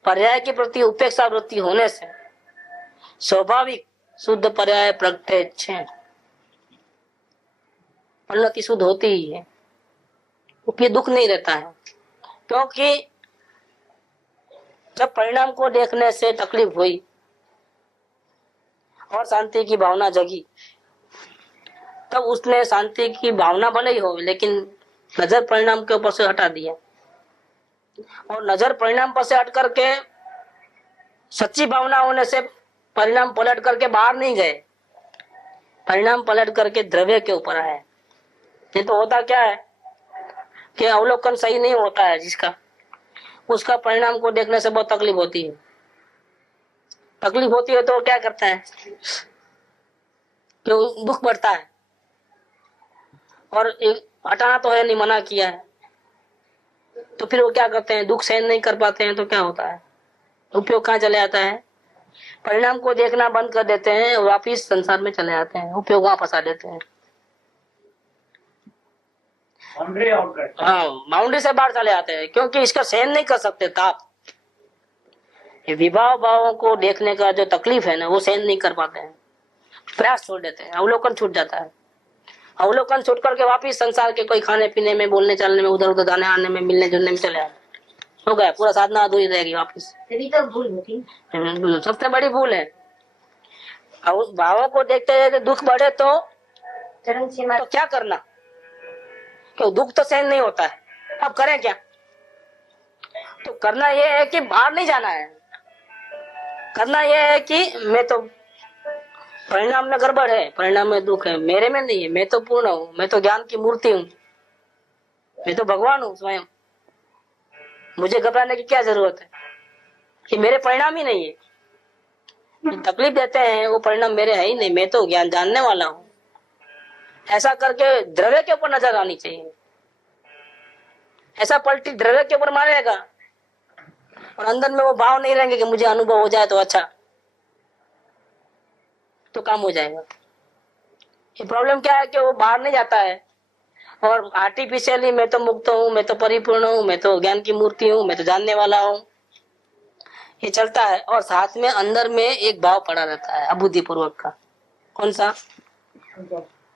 पर्याय के प्रति उपेक्षा वृत्ति होने से स्वाभाविक शुद्ध पर्याय प्रगटे छे। परिणति शुद्ध होती ही है, उसमें दुख नहीं रहता है, क्योंकि जब परिणाम को देखने से तकलीफ हुई और शांति की भावना जगी तब उसने शांति की भावना भले ही हो लेकिन नजर परिणाम के ऊपर से हटा दिया और नजर परिणाम पर से हट करके सच्ची भावना होने से परिणाम पलट करके बाहर नहीं गए, परिणाम पलट करके द्रव्य के ऊपर आए। ये तो होता क्या है कि अवलोकन सही नहीं होता है जिसका, उसका परिणाम को देखने से बहुत तकलीफ होती है। तकलीफ होती है तो क्या करता है कि दुख बढ़ता है और हटाना तो है नहीं, मना किया है तो फिर वो क्या करते हैं, दुख सहन नहीं कर पाते हैं तो क्या होता है, उपयोग कहाँ चले आता है, परिणाम को देखना बंद कर देते हैं और वापिस संसार में चले आते हैं, उपयोग वहां फंसा देते हैं। हाँ, बाउंड्री से बाहर चले आते हैं क्योंकि इसका सहन नहीं कर सकते ताप। ये विभाव भावों को देखने का जो तकलीफ है ना वो सहन नहीं कर पाते हैं, प्रयास छोड़ देते हैं, अवलोकन छूट जाता है। अवलोकन छूट करके वापिस संसार के कोई खाने पीने में, बोलने चलने में, उधर उधर जाने आने में, मिलने जुलने में चले आते, हो गया, पूरा साधना अधूरी रहेगी वापिस। तो भूल होती, सबसे बड़ी भूल है। भावों को देखते रहते दुख बढ़े तो चरम सीमा तो क्या करना, क्यों दुख तो सहन नहीं होता है, अब करें क्या। तो करना यह है कि बाहर नहीं जाना है, करना यह है कि मैं तो परिणाम में गड़बड़ है, परिणाम में दुख है, मेरे में नहीं है, मैं तो पूर्ण हूँ, मैं तो ज्ञान की मूर्ति हूँ, मैं तो भगवान हूँ स्वयं, मुझे घबराने की क्या जरूरत है कि मेरे परिणाम ही नहीं है। तकलीफ देते हैं वो परिणाम मेरे है ही नहीं, मैं तो ज्ञान जानने वाला हूँ। ऐसा करके द्रव्य के ऊपर नजर आनी चाहिए। ऐसा पलटी द्रव्य के ऊपर मारेगा और अंदर में वो भाव नहीं रहेंगे कि मुझे अनुभव हो जाए तो अच्छा, तो काम हो जाएगा। ये प्रॉब्लम क्या है कि वो बाहर नहीं जाता है और आर्टिफिशियली मैं तो मुक्त हूँ, मैं तो परिपूर्ण हूँ, मैं तो ज्ञान की मूर्ति हूँ, मैं तो जानने वाला हूँ, ये चलता है। और साथ में अंदर में एक भाव पड़ा रहता है अबुद्धि पूर्वक का, कौन सा,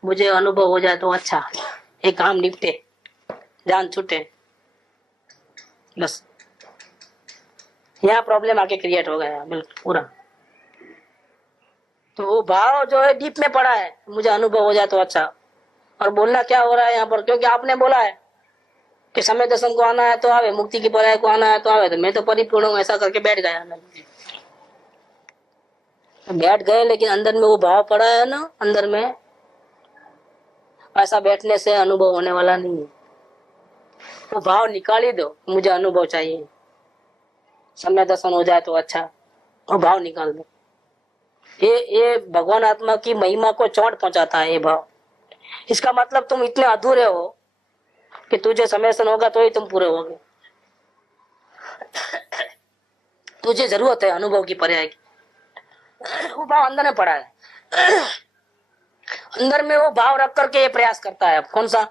मुझे अनुभव हो जाए तो अच्छा, एक काम निपटे, जान छूटे, बस। यहाँ प्रॉब्लम आके क्रिएट हो गया बिल्कुल पूरा। तो वो भाव जो है डीप में पड़ा है, मुझे अनुभव हो जाए तो अच्छा। और बोलना क्या हो रहा है यहाँ पर, क्योंकि आपने बोला है कि समय दर्शन को आना है तो आवे, मुक्ति की पर्याय को आना है तो आवे, तो मैं तो परिपूर्ण हूँ ऐसा करके बैठ गया। बैठ गए लेकिन अंदर में वो भाव पड़ा है ना, अंदर में ऐसा बैठने से अनुभव होने वाला नहीं है। वो भाव निकाल ही दो, मुझे अनुभव चाहिए, समय दर्शन हो जाए तो अच्छा, वो भाव निकाल दो। ये भगवान आत्मा की महिमा को चोट पहुंचाता है ये भाव। इसका मतलब तुम इतने अधूरे हो कि तुझे समय दर्शन होगा तो ही तुम पूरे होगे। तुझे जरूरत है अनुभव की पर्याय की, वो भाव अंदर में पड़ा है। अंदर में वो भाव रख करके ये प्रयास करता है। अब कौन सा,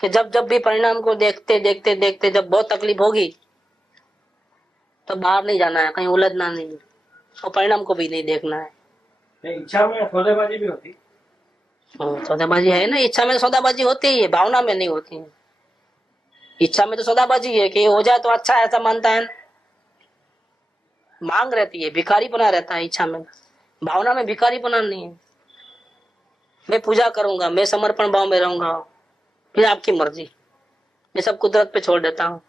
कि जब जब भी परिणाम को देखते देखते देखते जब बहुत तकलीफ होगी तो बाहर नहीं जाना है, कहीं उलझना नहीं, और परिणाम को भी नहीं देखना है। इच्छा में सौदेबाजी भी होती, सौदाबाजी है ना, इच्छा में सौदाबाजी होती है, भावना में नहीं होती है। इच्छा में तो सौदाबाजी है कि हो जाए तो अच्छा, ऐसा मानता है, मांग रहती है, भिखारी बना रहता है इच्छा में। भावना में भिखारी बना नहीं है, मैं पूजा करूंगा, मैं समर्पण भाव में रहूंगा, फिर आपकी मर्जी, मैं सब कुदरत पे छोड़ देता हूँ।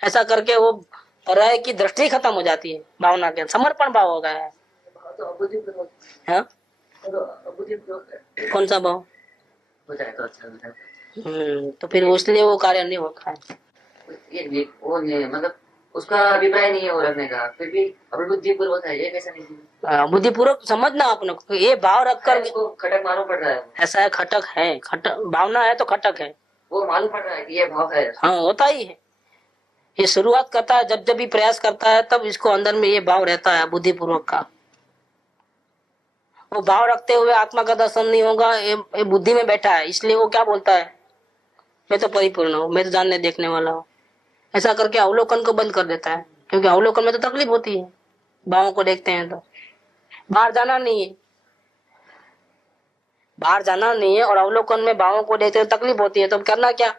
ऐसा करके वो पर्याय की दृष्टि खत्म हो जाती है, भावना के समर्पण भाव हो गया है। तो अबुद्धिपूर्वक हाँ? तो अबुद्धिपूर्वक कौन सा भाव? हो जाए तो अच्छा हो जाए। तो फिर इसलिए वो कार्य नहीं होता है। वो नहीं मतलब उसका अभिप्राय नहीं है वो रखने का, फिर भी अबुद्धिपूर्वक है, ये कैसा नहीं? बुद्धिपूर्वक समझना अपने को, ये भाव रखकर उसको खटक मालूम पड़ रहा है। ऐसा है, खटक है, खटक भावना है तो खटक है, वो मालूम पड़ रहा है कि ये भाव है। हाँ होता ही है। ये शुरुआत करता है जब जब भी प्रयास करता है तब इसको अंदर में ये भाव रहता है बुद्धिपूर्वक का। वो भाव रखते हुए आत्मा का दर्शन नहीं होगा, ये बुद्धि में बैठा है, इसलिए वो क्या बोलता है, मैं तो परिपूर्ण हूँ, मैं तो जानने देखने वाला हूँ। ऐसा करके अवलोकन को बंद कर देता है, क्योंकि अवलोकन में तो तकलीफ होती है, भावों को देखते हैं तो। बाहर जाना नहीं है, बाहर जाना नहीं है और अवलोकन में भावों को देखते हुए तकलीफ होती है, तो करना क्या?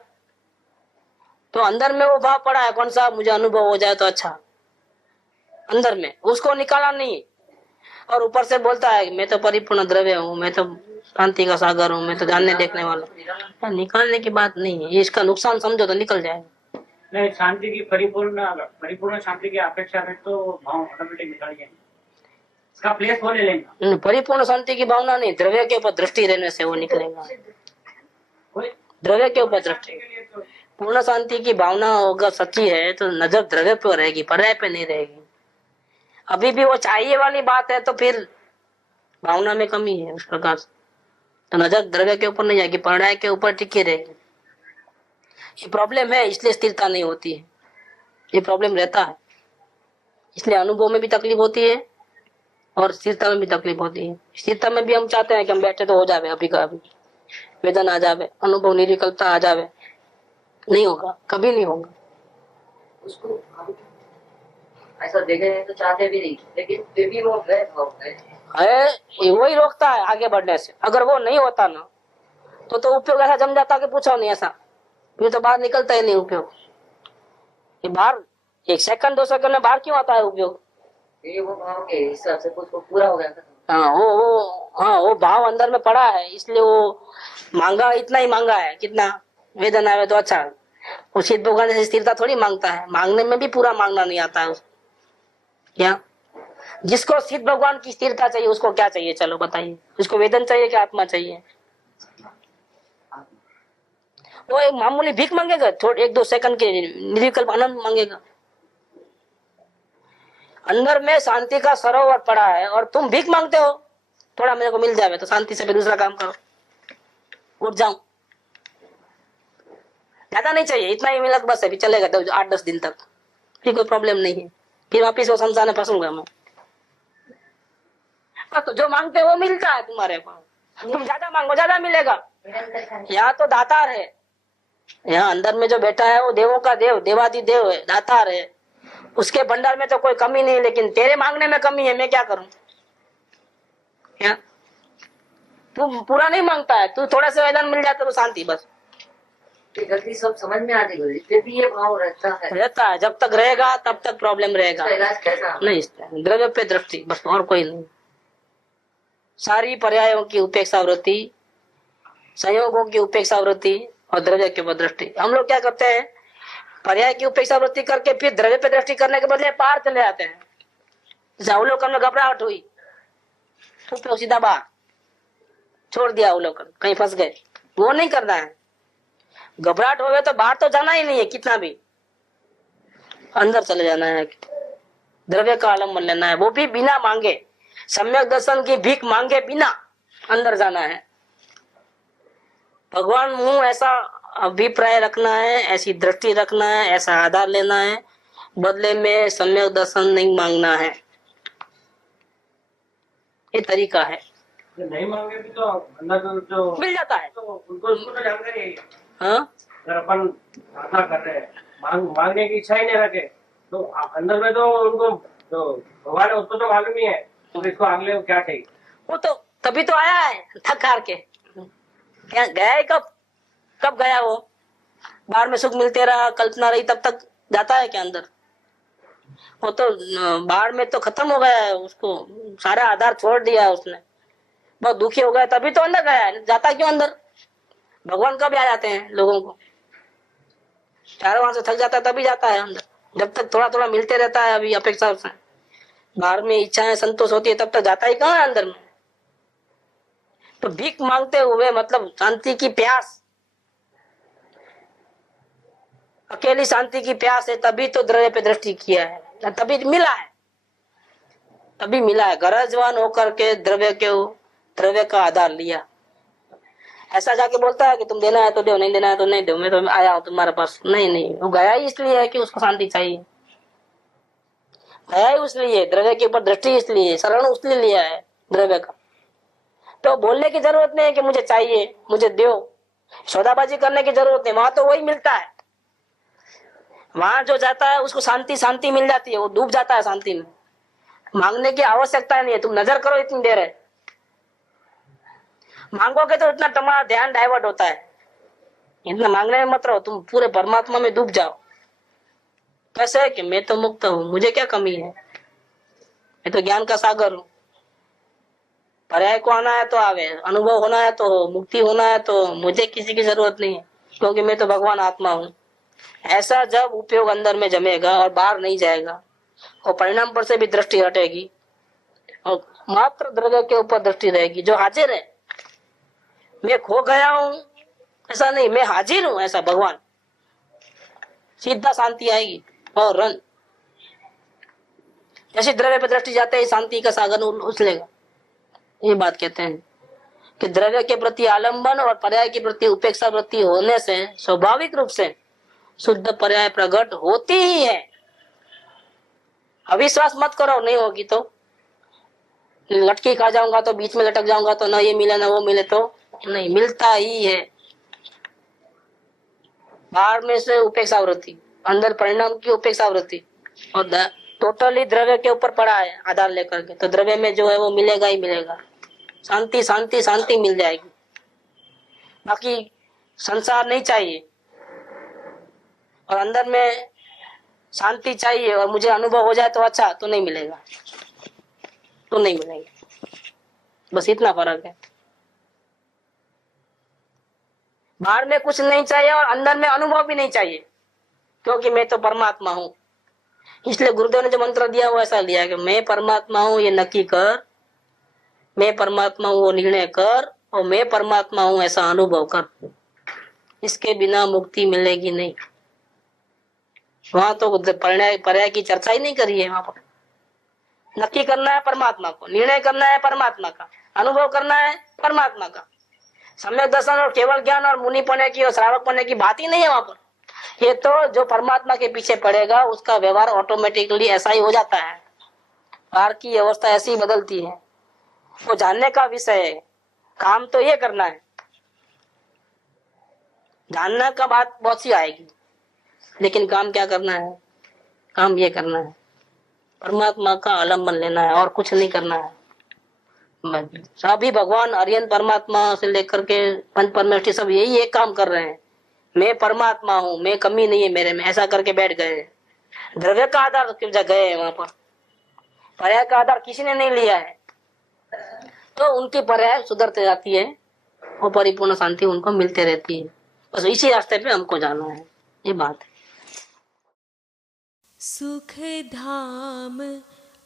तो अंदर में वो भाव पड़ा है कौन सा, मुझे अनुभव हो जाए तो अच्छा, अंदर में उसको निकाला नहीं, और ऊपर से बोलता है मैं तो परिपूर्ण द्रव्य हूँ, मैं तो शांति का सागर हूँ, मैं तो जानने देखने वाला। निकालने की बात नहीं है, इसका नुकसान समझो तो निकल जाएगा। नहीं, शांति की परिपूर्ण शांति की अपेक्षा में तो भाव ऑटोमेटिक निकल जाएंगे, इसका प्लेस वो ले लेंगे। परिपूर्ण शांति की भावना नहीं, द्रव्य के ऊपर दृष्टि रहने से वो निकलेगा, द्रव्य के ऊपर दृष्टि। पूर्ण शांति की भावना होगा सच्ची है तो नजर द्रव्य पे रहेगी, पर्याय पे नहीं रहेगी। अभी भी वो चाहिए वाली बात है तो फिर भावना में कमी है उस प्रकार से, तो नजर द्रव्य के ऊपर नहीं जाएगी, पर्याय के ऊपर टिकी रहेगी। ये प्रॉब्लम है, इसलिए स्थिरता नहीं होती है, ये प्रॉब्लम रहता है, इसलिए अनुभव में भी तकलीफ होती है और स्थिरता में भी तकलीफ होती है। स्थिरता में भी हम चाहते हैं कि हम बैठे तो हो जावे, अभी का अभी वेदन आ जावे, अनुभव निर्विकल्पता आ जावे, नहीं होगा, कभी नहीं होगा। उसको ऐसा देखे तो चाहते भी नहीं, लेकिन फिर भी वो है वही रोकता है आगे बढ़ने से। अगर वो नहीं होता ना तो उपयोग ऐसा जम जाता कि पूछो नहीं, ऐसा फिर तो बाहर निकलता ही नहीं उपयोग। ये बाहर 1 सेकंड 2 सेकंड में बाहर क्यों आता है उपयोग? ये वो भाव के हिसाब से कुछ पूरा हो गया था। हाँ वो भाव अंदर में पड़ा है, इसलिए वो मांगा, इतना ही मांगा है, कितना वेदन आवे तो अच्छा। वो शीत भगवान जैसी स्थिरता थोड़ी मांगता है, मांगने में भी पूरा मांगना नहीं आता है उसको। क्या जिसको शीत भगवान की स्थिरता चाहिए उसको क्या चाहिए, चलो बताइए, उसको वेदन चाहिए कि आत्मा चाहिए? वो एक मामूली भीख मांगेगा, थोड़े 1-2 सेकंड के निर्विकल्प आनंद मांगेगा। अंदर में शांति का सरोवर पड़ा है और तुम भीख मांगते हो, थोड़ा मेरे को मिल जाए तो शांति से दूसरा काम करो, उठ जाऊं, ज्यादा नहीं चाहिए, इतना ही मिला बस है, भी चलेगा 8-10 दिन तक, फिर कोई प्रॉब्लम नहीं है, फिर वापिस वो संसार में फंसूंगा मैं। तो जो मांगते हो वो मिलता है तुम्हारे को, तुम ज्यादा मांगो ज्यादा मिलेगा। यहाँ तो दातार है, यहाँ अंदर में जो बैठा है वो देवों का देव, देवादिदेव है, दातार है, उसके भंडार में तो कोई कमी नहीं, लेकिन तेरे मांगने में कमी है, मैं क्या करूं? क्या तू पूरा नहीं मांगता है, तू थोड़ा सा वेदन मिल जाता तो शांति, बस गलती सब समझ में आती है, फिर भी ये भाव रहता है। जब तक रहेगा तब तक प्रॉब्लम रहेगा। इलाज कैसा? नहीं, द्रव्य पे दृष्टि बस, और कोई नहीं। सारी पर्यायों की उपेक्षा वृत्ति, संयोगों की उपेक्षा वृत्ति और द्रव्य के ऊपर दृष्टि। हम लोग क्या करते हैं, पर्याय की उपेक्षा वृत्ति करके फिर द्रव्य पे दृष्टि करने के बदले पार चले जाते हैं। जैसे अवलोकन में घबराहट हुई तो सीधा बाहर छोड़ दिया, अवलोकन कहीं फंस गए, वो नहीं करना है। घबराहट हो गए तो बाहर तो जाना ही नहीं है, कितना भी अंदर चले जाना है, द्रव्य का आलम्बन लेना है, वो भी बिना मांगे, सम्यक दर्शन की भीख मांगे बिना अंदर जाना है। भगवान हूँ ऐसा अभिप्राय रखना है, ऐसी दृष्टि रखना है, ऐसा आधार लेना है, बदले में सम्यक दर्शन नहीं मांगना है। ये तरीका है। नहीं मांगे भी तो अंदर जो मिल जाता है, तो उनको उसको तो जानकारी है। हाँ अगर अपन प्रार्थना कर रहे हैं, मांगने की इच्छा ही नहीं रखे तो अंदर में तो उनको जो भगवान है उसको तो मालूम ही है, तो इसको अगले क्या चाहिए। वो तो तभी तो आया है थक हार के, क्या गया है? कब गया वो? बाहर में सुख मिलते रहा, कल्पना रही, तब तक जाता है क्या अंदर? वो तो बाहर में तो खत्म हो गया है, उसको सारा आधार छोड़ दिया है उसने, बहुत दुखी हो गया, तभी तो अंदर गया है। जाता क्यों अंदर? भगवान कब आ जाते हैं लोगों को, चारों वहां से थक जाता है तभी जाता है अंदर। जब तक थोड़ा थोड़ा मिलते रहता है अभी अपेक्षा से, बाहर में इच्छाएं संतोष होती है, तब तक जाता ही कहाँ है अंदर में। तो भीख मांगते हुए मतलब शांति की प्यास, अकेली शांति की प्यास है, तभी तो द्रव्य पे दृष्टि किया है, तभी मिला है, तभी मिला है। गरजवान होकर के द्रव्य का आधार लिया। ऐसा जाके बोलता है कि तुम देना है तो दो, नहीं देना है तो नहीं दो, मैं तो आया हूं तुम्हारे पास। नहीं नहीं, वो गया ही इसलिए है कि उसको शांति चाहिए, गया ही इसलिए, द्रव्य के ऊपर दृष्टि इसलिए, शरण उसलिए लिया है द्रव्य का। तो बोलने की जरूरत नहीं है कि मुझे चाहिए, मुझे दो, सौदाबाजी करने की जरूरत नहीं, वहां तो वही मिलता है। वहां जो जाता है उसको शांति शांति मिल जाती है, वो डूब जाता है शांति में। मांगने की आवश्यकता नहीं है, तुम नजर करो इतनी देर है, मांगोगे तो इतना तुम्हारा ध्यान डाइवर्ट होता है। इतना मांगने में मत रहो, तुम पूरे परमात्मा में डूब जाओ। कैसे है कि मैं तो मुक्त हूँ, मुझे क्या कमी है, मैं तो ज्ञान का सागर हूँ। पर्याय को आना है तो आवे, अनुभव होना है तो हो, मुक्ति होना है तो मुझे किसी की जरूरत नहीं है, क्योंकि मैं तो भगवान आत्मा हूँ। ऐसा जब उपयोग अंदर में जमेगा और बाहर नहीं जाएगा, और परिणाम पर से भी दृष्टि हटेगी और मात्र द्रव्य के ऊपर दृष्टि रहेगी, जो हाजिर है। मैं खो गया हूं ऐसा नहीं, मैं हाजिर हूं ऐसा भगवान, सीधा शांति आएगी और रन। जैसे द्रव्य पर दृष्टि जाते ही शांति का सागर उछलेगा। ये बात कहते हैं कि द्रव्य के प्रति आलंबन और पर्याय के प्रति उपेक्षा वृत्ति होने से स्वाभाविक रूप से शुद्ध पर्याय प्रकट होती ही है। अविश्वास मत करो, नहीं होगी तो लटकी खा जाऊंगा तो बीच में लटक जाऊंगा तो ना ये मिले ना वो मिले, तो नहीं, मिलता ही है। बाहर में से उपेक्षा वृत्ति, अंदर परिणाम की उपेक्षा वृत्ति, और टोटली द्रव्य के ऊपर पड़ा है आधार लेकर के, तो द्रव्य में जो है वो मिलेगा ही मिलेगा, शांति शांति शांति मिल जाएगी। बाकी संसार नहीं चाहिए और अंदर में शांति चाहिए और मुझे अनुभव हो जाए तो अच्छा, तो नहीं मिलेगा, तो नहीं मिलेगा। बस इतना फर्क है। बाहर में कुछ नहीं चाहिए और अंदर में अनुभव भी नहीं चाहिए, क्योंकि मैं तो परमात्मा हूँ। इसलिए गुरुदेव ने जो मंत्र दिया वो ऐसा दिया कि मैं परमात्मा हूँ ये नक्की कर, मैं परमात्मा हूँ वो निर्णय कर, और मैं परमात्मा हूँ ऐसा अनुभव कर। इसके बिना मुक्ति मिलेगी नहीं। वहां तो पर्याय की चर्चा ही नहीं करी है। वहां पर नक्की करना है परमात्मा को, निर्णय करना है परमात्मा का, अनुभव करना है परमात्मा का। सम्यक दर्शन और केवल ज्ञान और मुनि पने की और श्रावक पने की बात ही नहीं है वहां पर। ये तो जो परमात्मा के पीछे पड़ेगा उसका व्यवहार ऑटोमेटिकली ऐसा ही हो जाता है। बाहर की अवस्था ऐसी ही बदलती है। वो जानने का विषय है, काम तो ये करना है। जानना का बात बहुत सी आएगी, लेकिन काम क्या करना है? काम ये करना है, परमात्मा का आलम्बन लेना है और कुछ नहीं करना है। सभी भगवान अरियन परमात्मा से लेकर के पंच परमेष्ठी सब यही एक काम कर रहे हैं। मैं परमात्मा हूँ, मैं कमी नहीं है मेरे में, ऐसा करके बैठ गए। द्रव्य का आधार गए वहां पर, पर्याय का आधार किसी ने नहीं लिया है, तो उनकी पर्याय सुधरते जाती है और परिपूर्ण शांति उनको मिलते रहती है। बस इसी रास्ते पे हमको जाना है, ये बात है। सुख धाम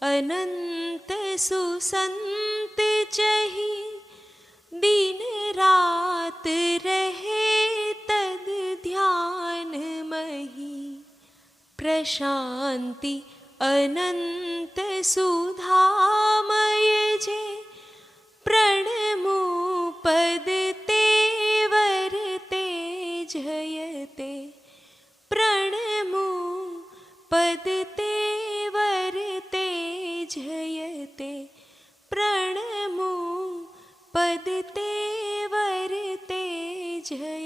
अनंत सुसंत चही, दिन रात रहे तद ध्यान मही। प्रशांति अनंत सुधामय जे, प्रणमो पद तेवर तेजयते। प्रणमो पद तेवर तेजयते। प्रणमो पद तेवर तेजयते।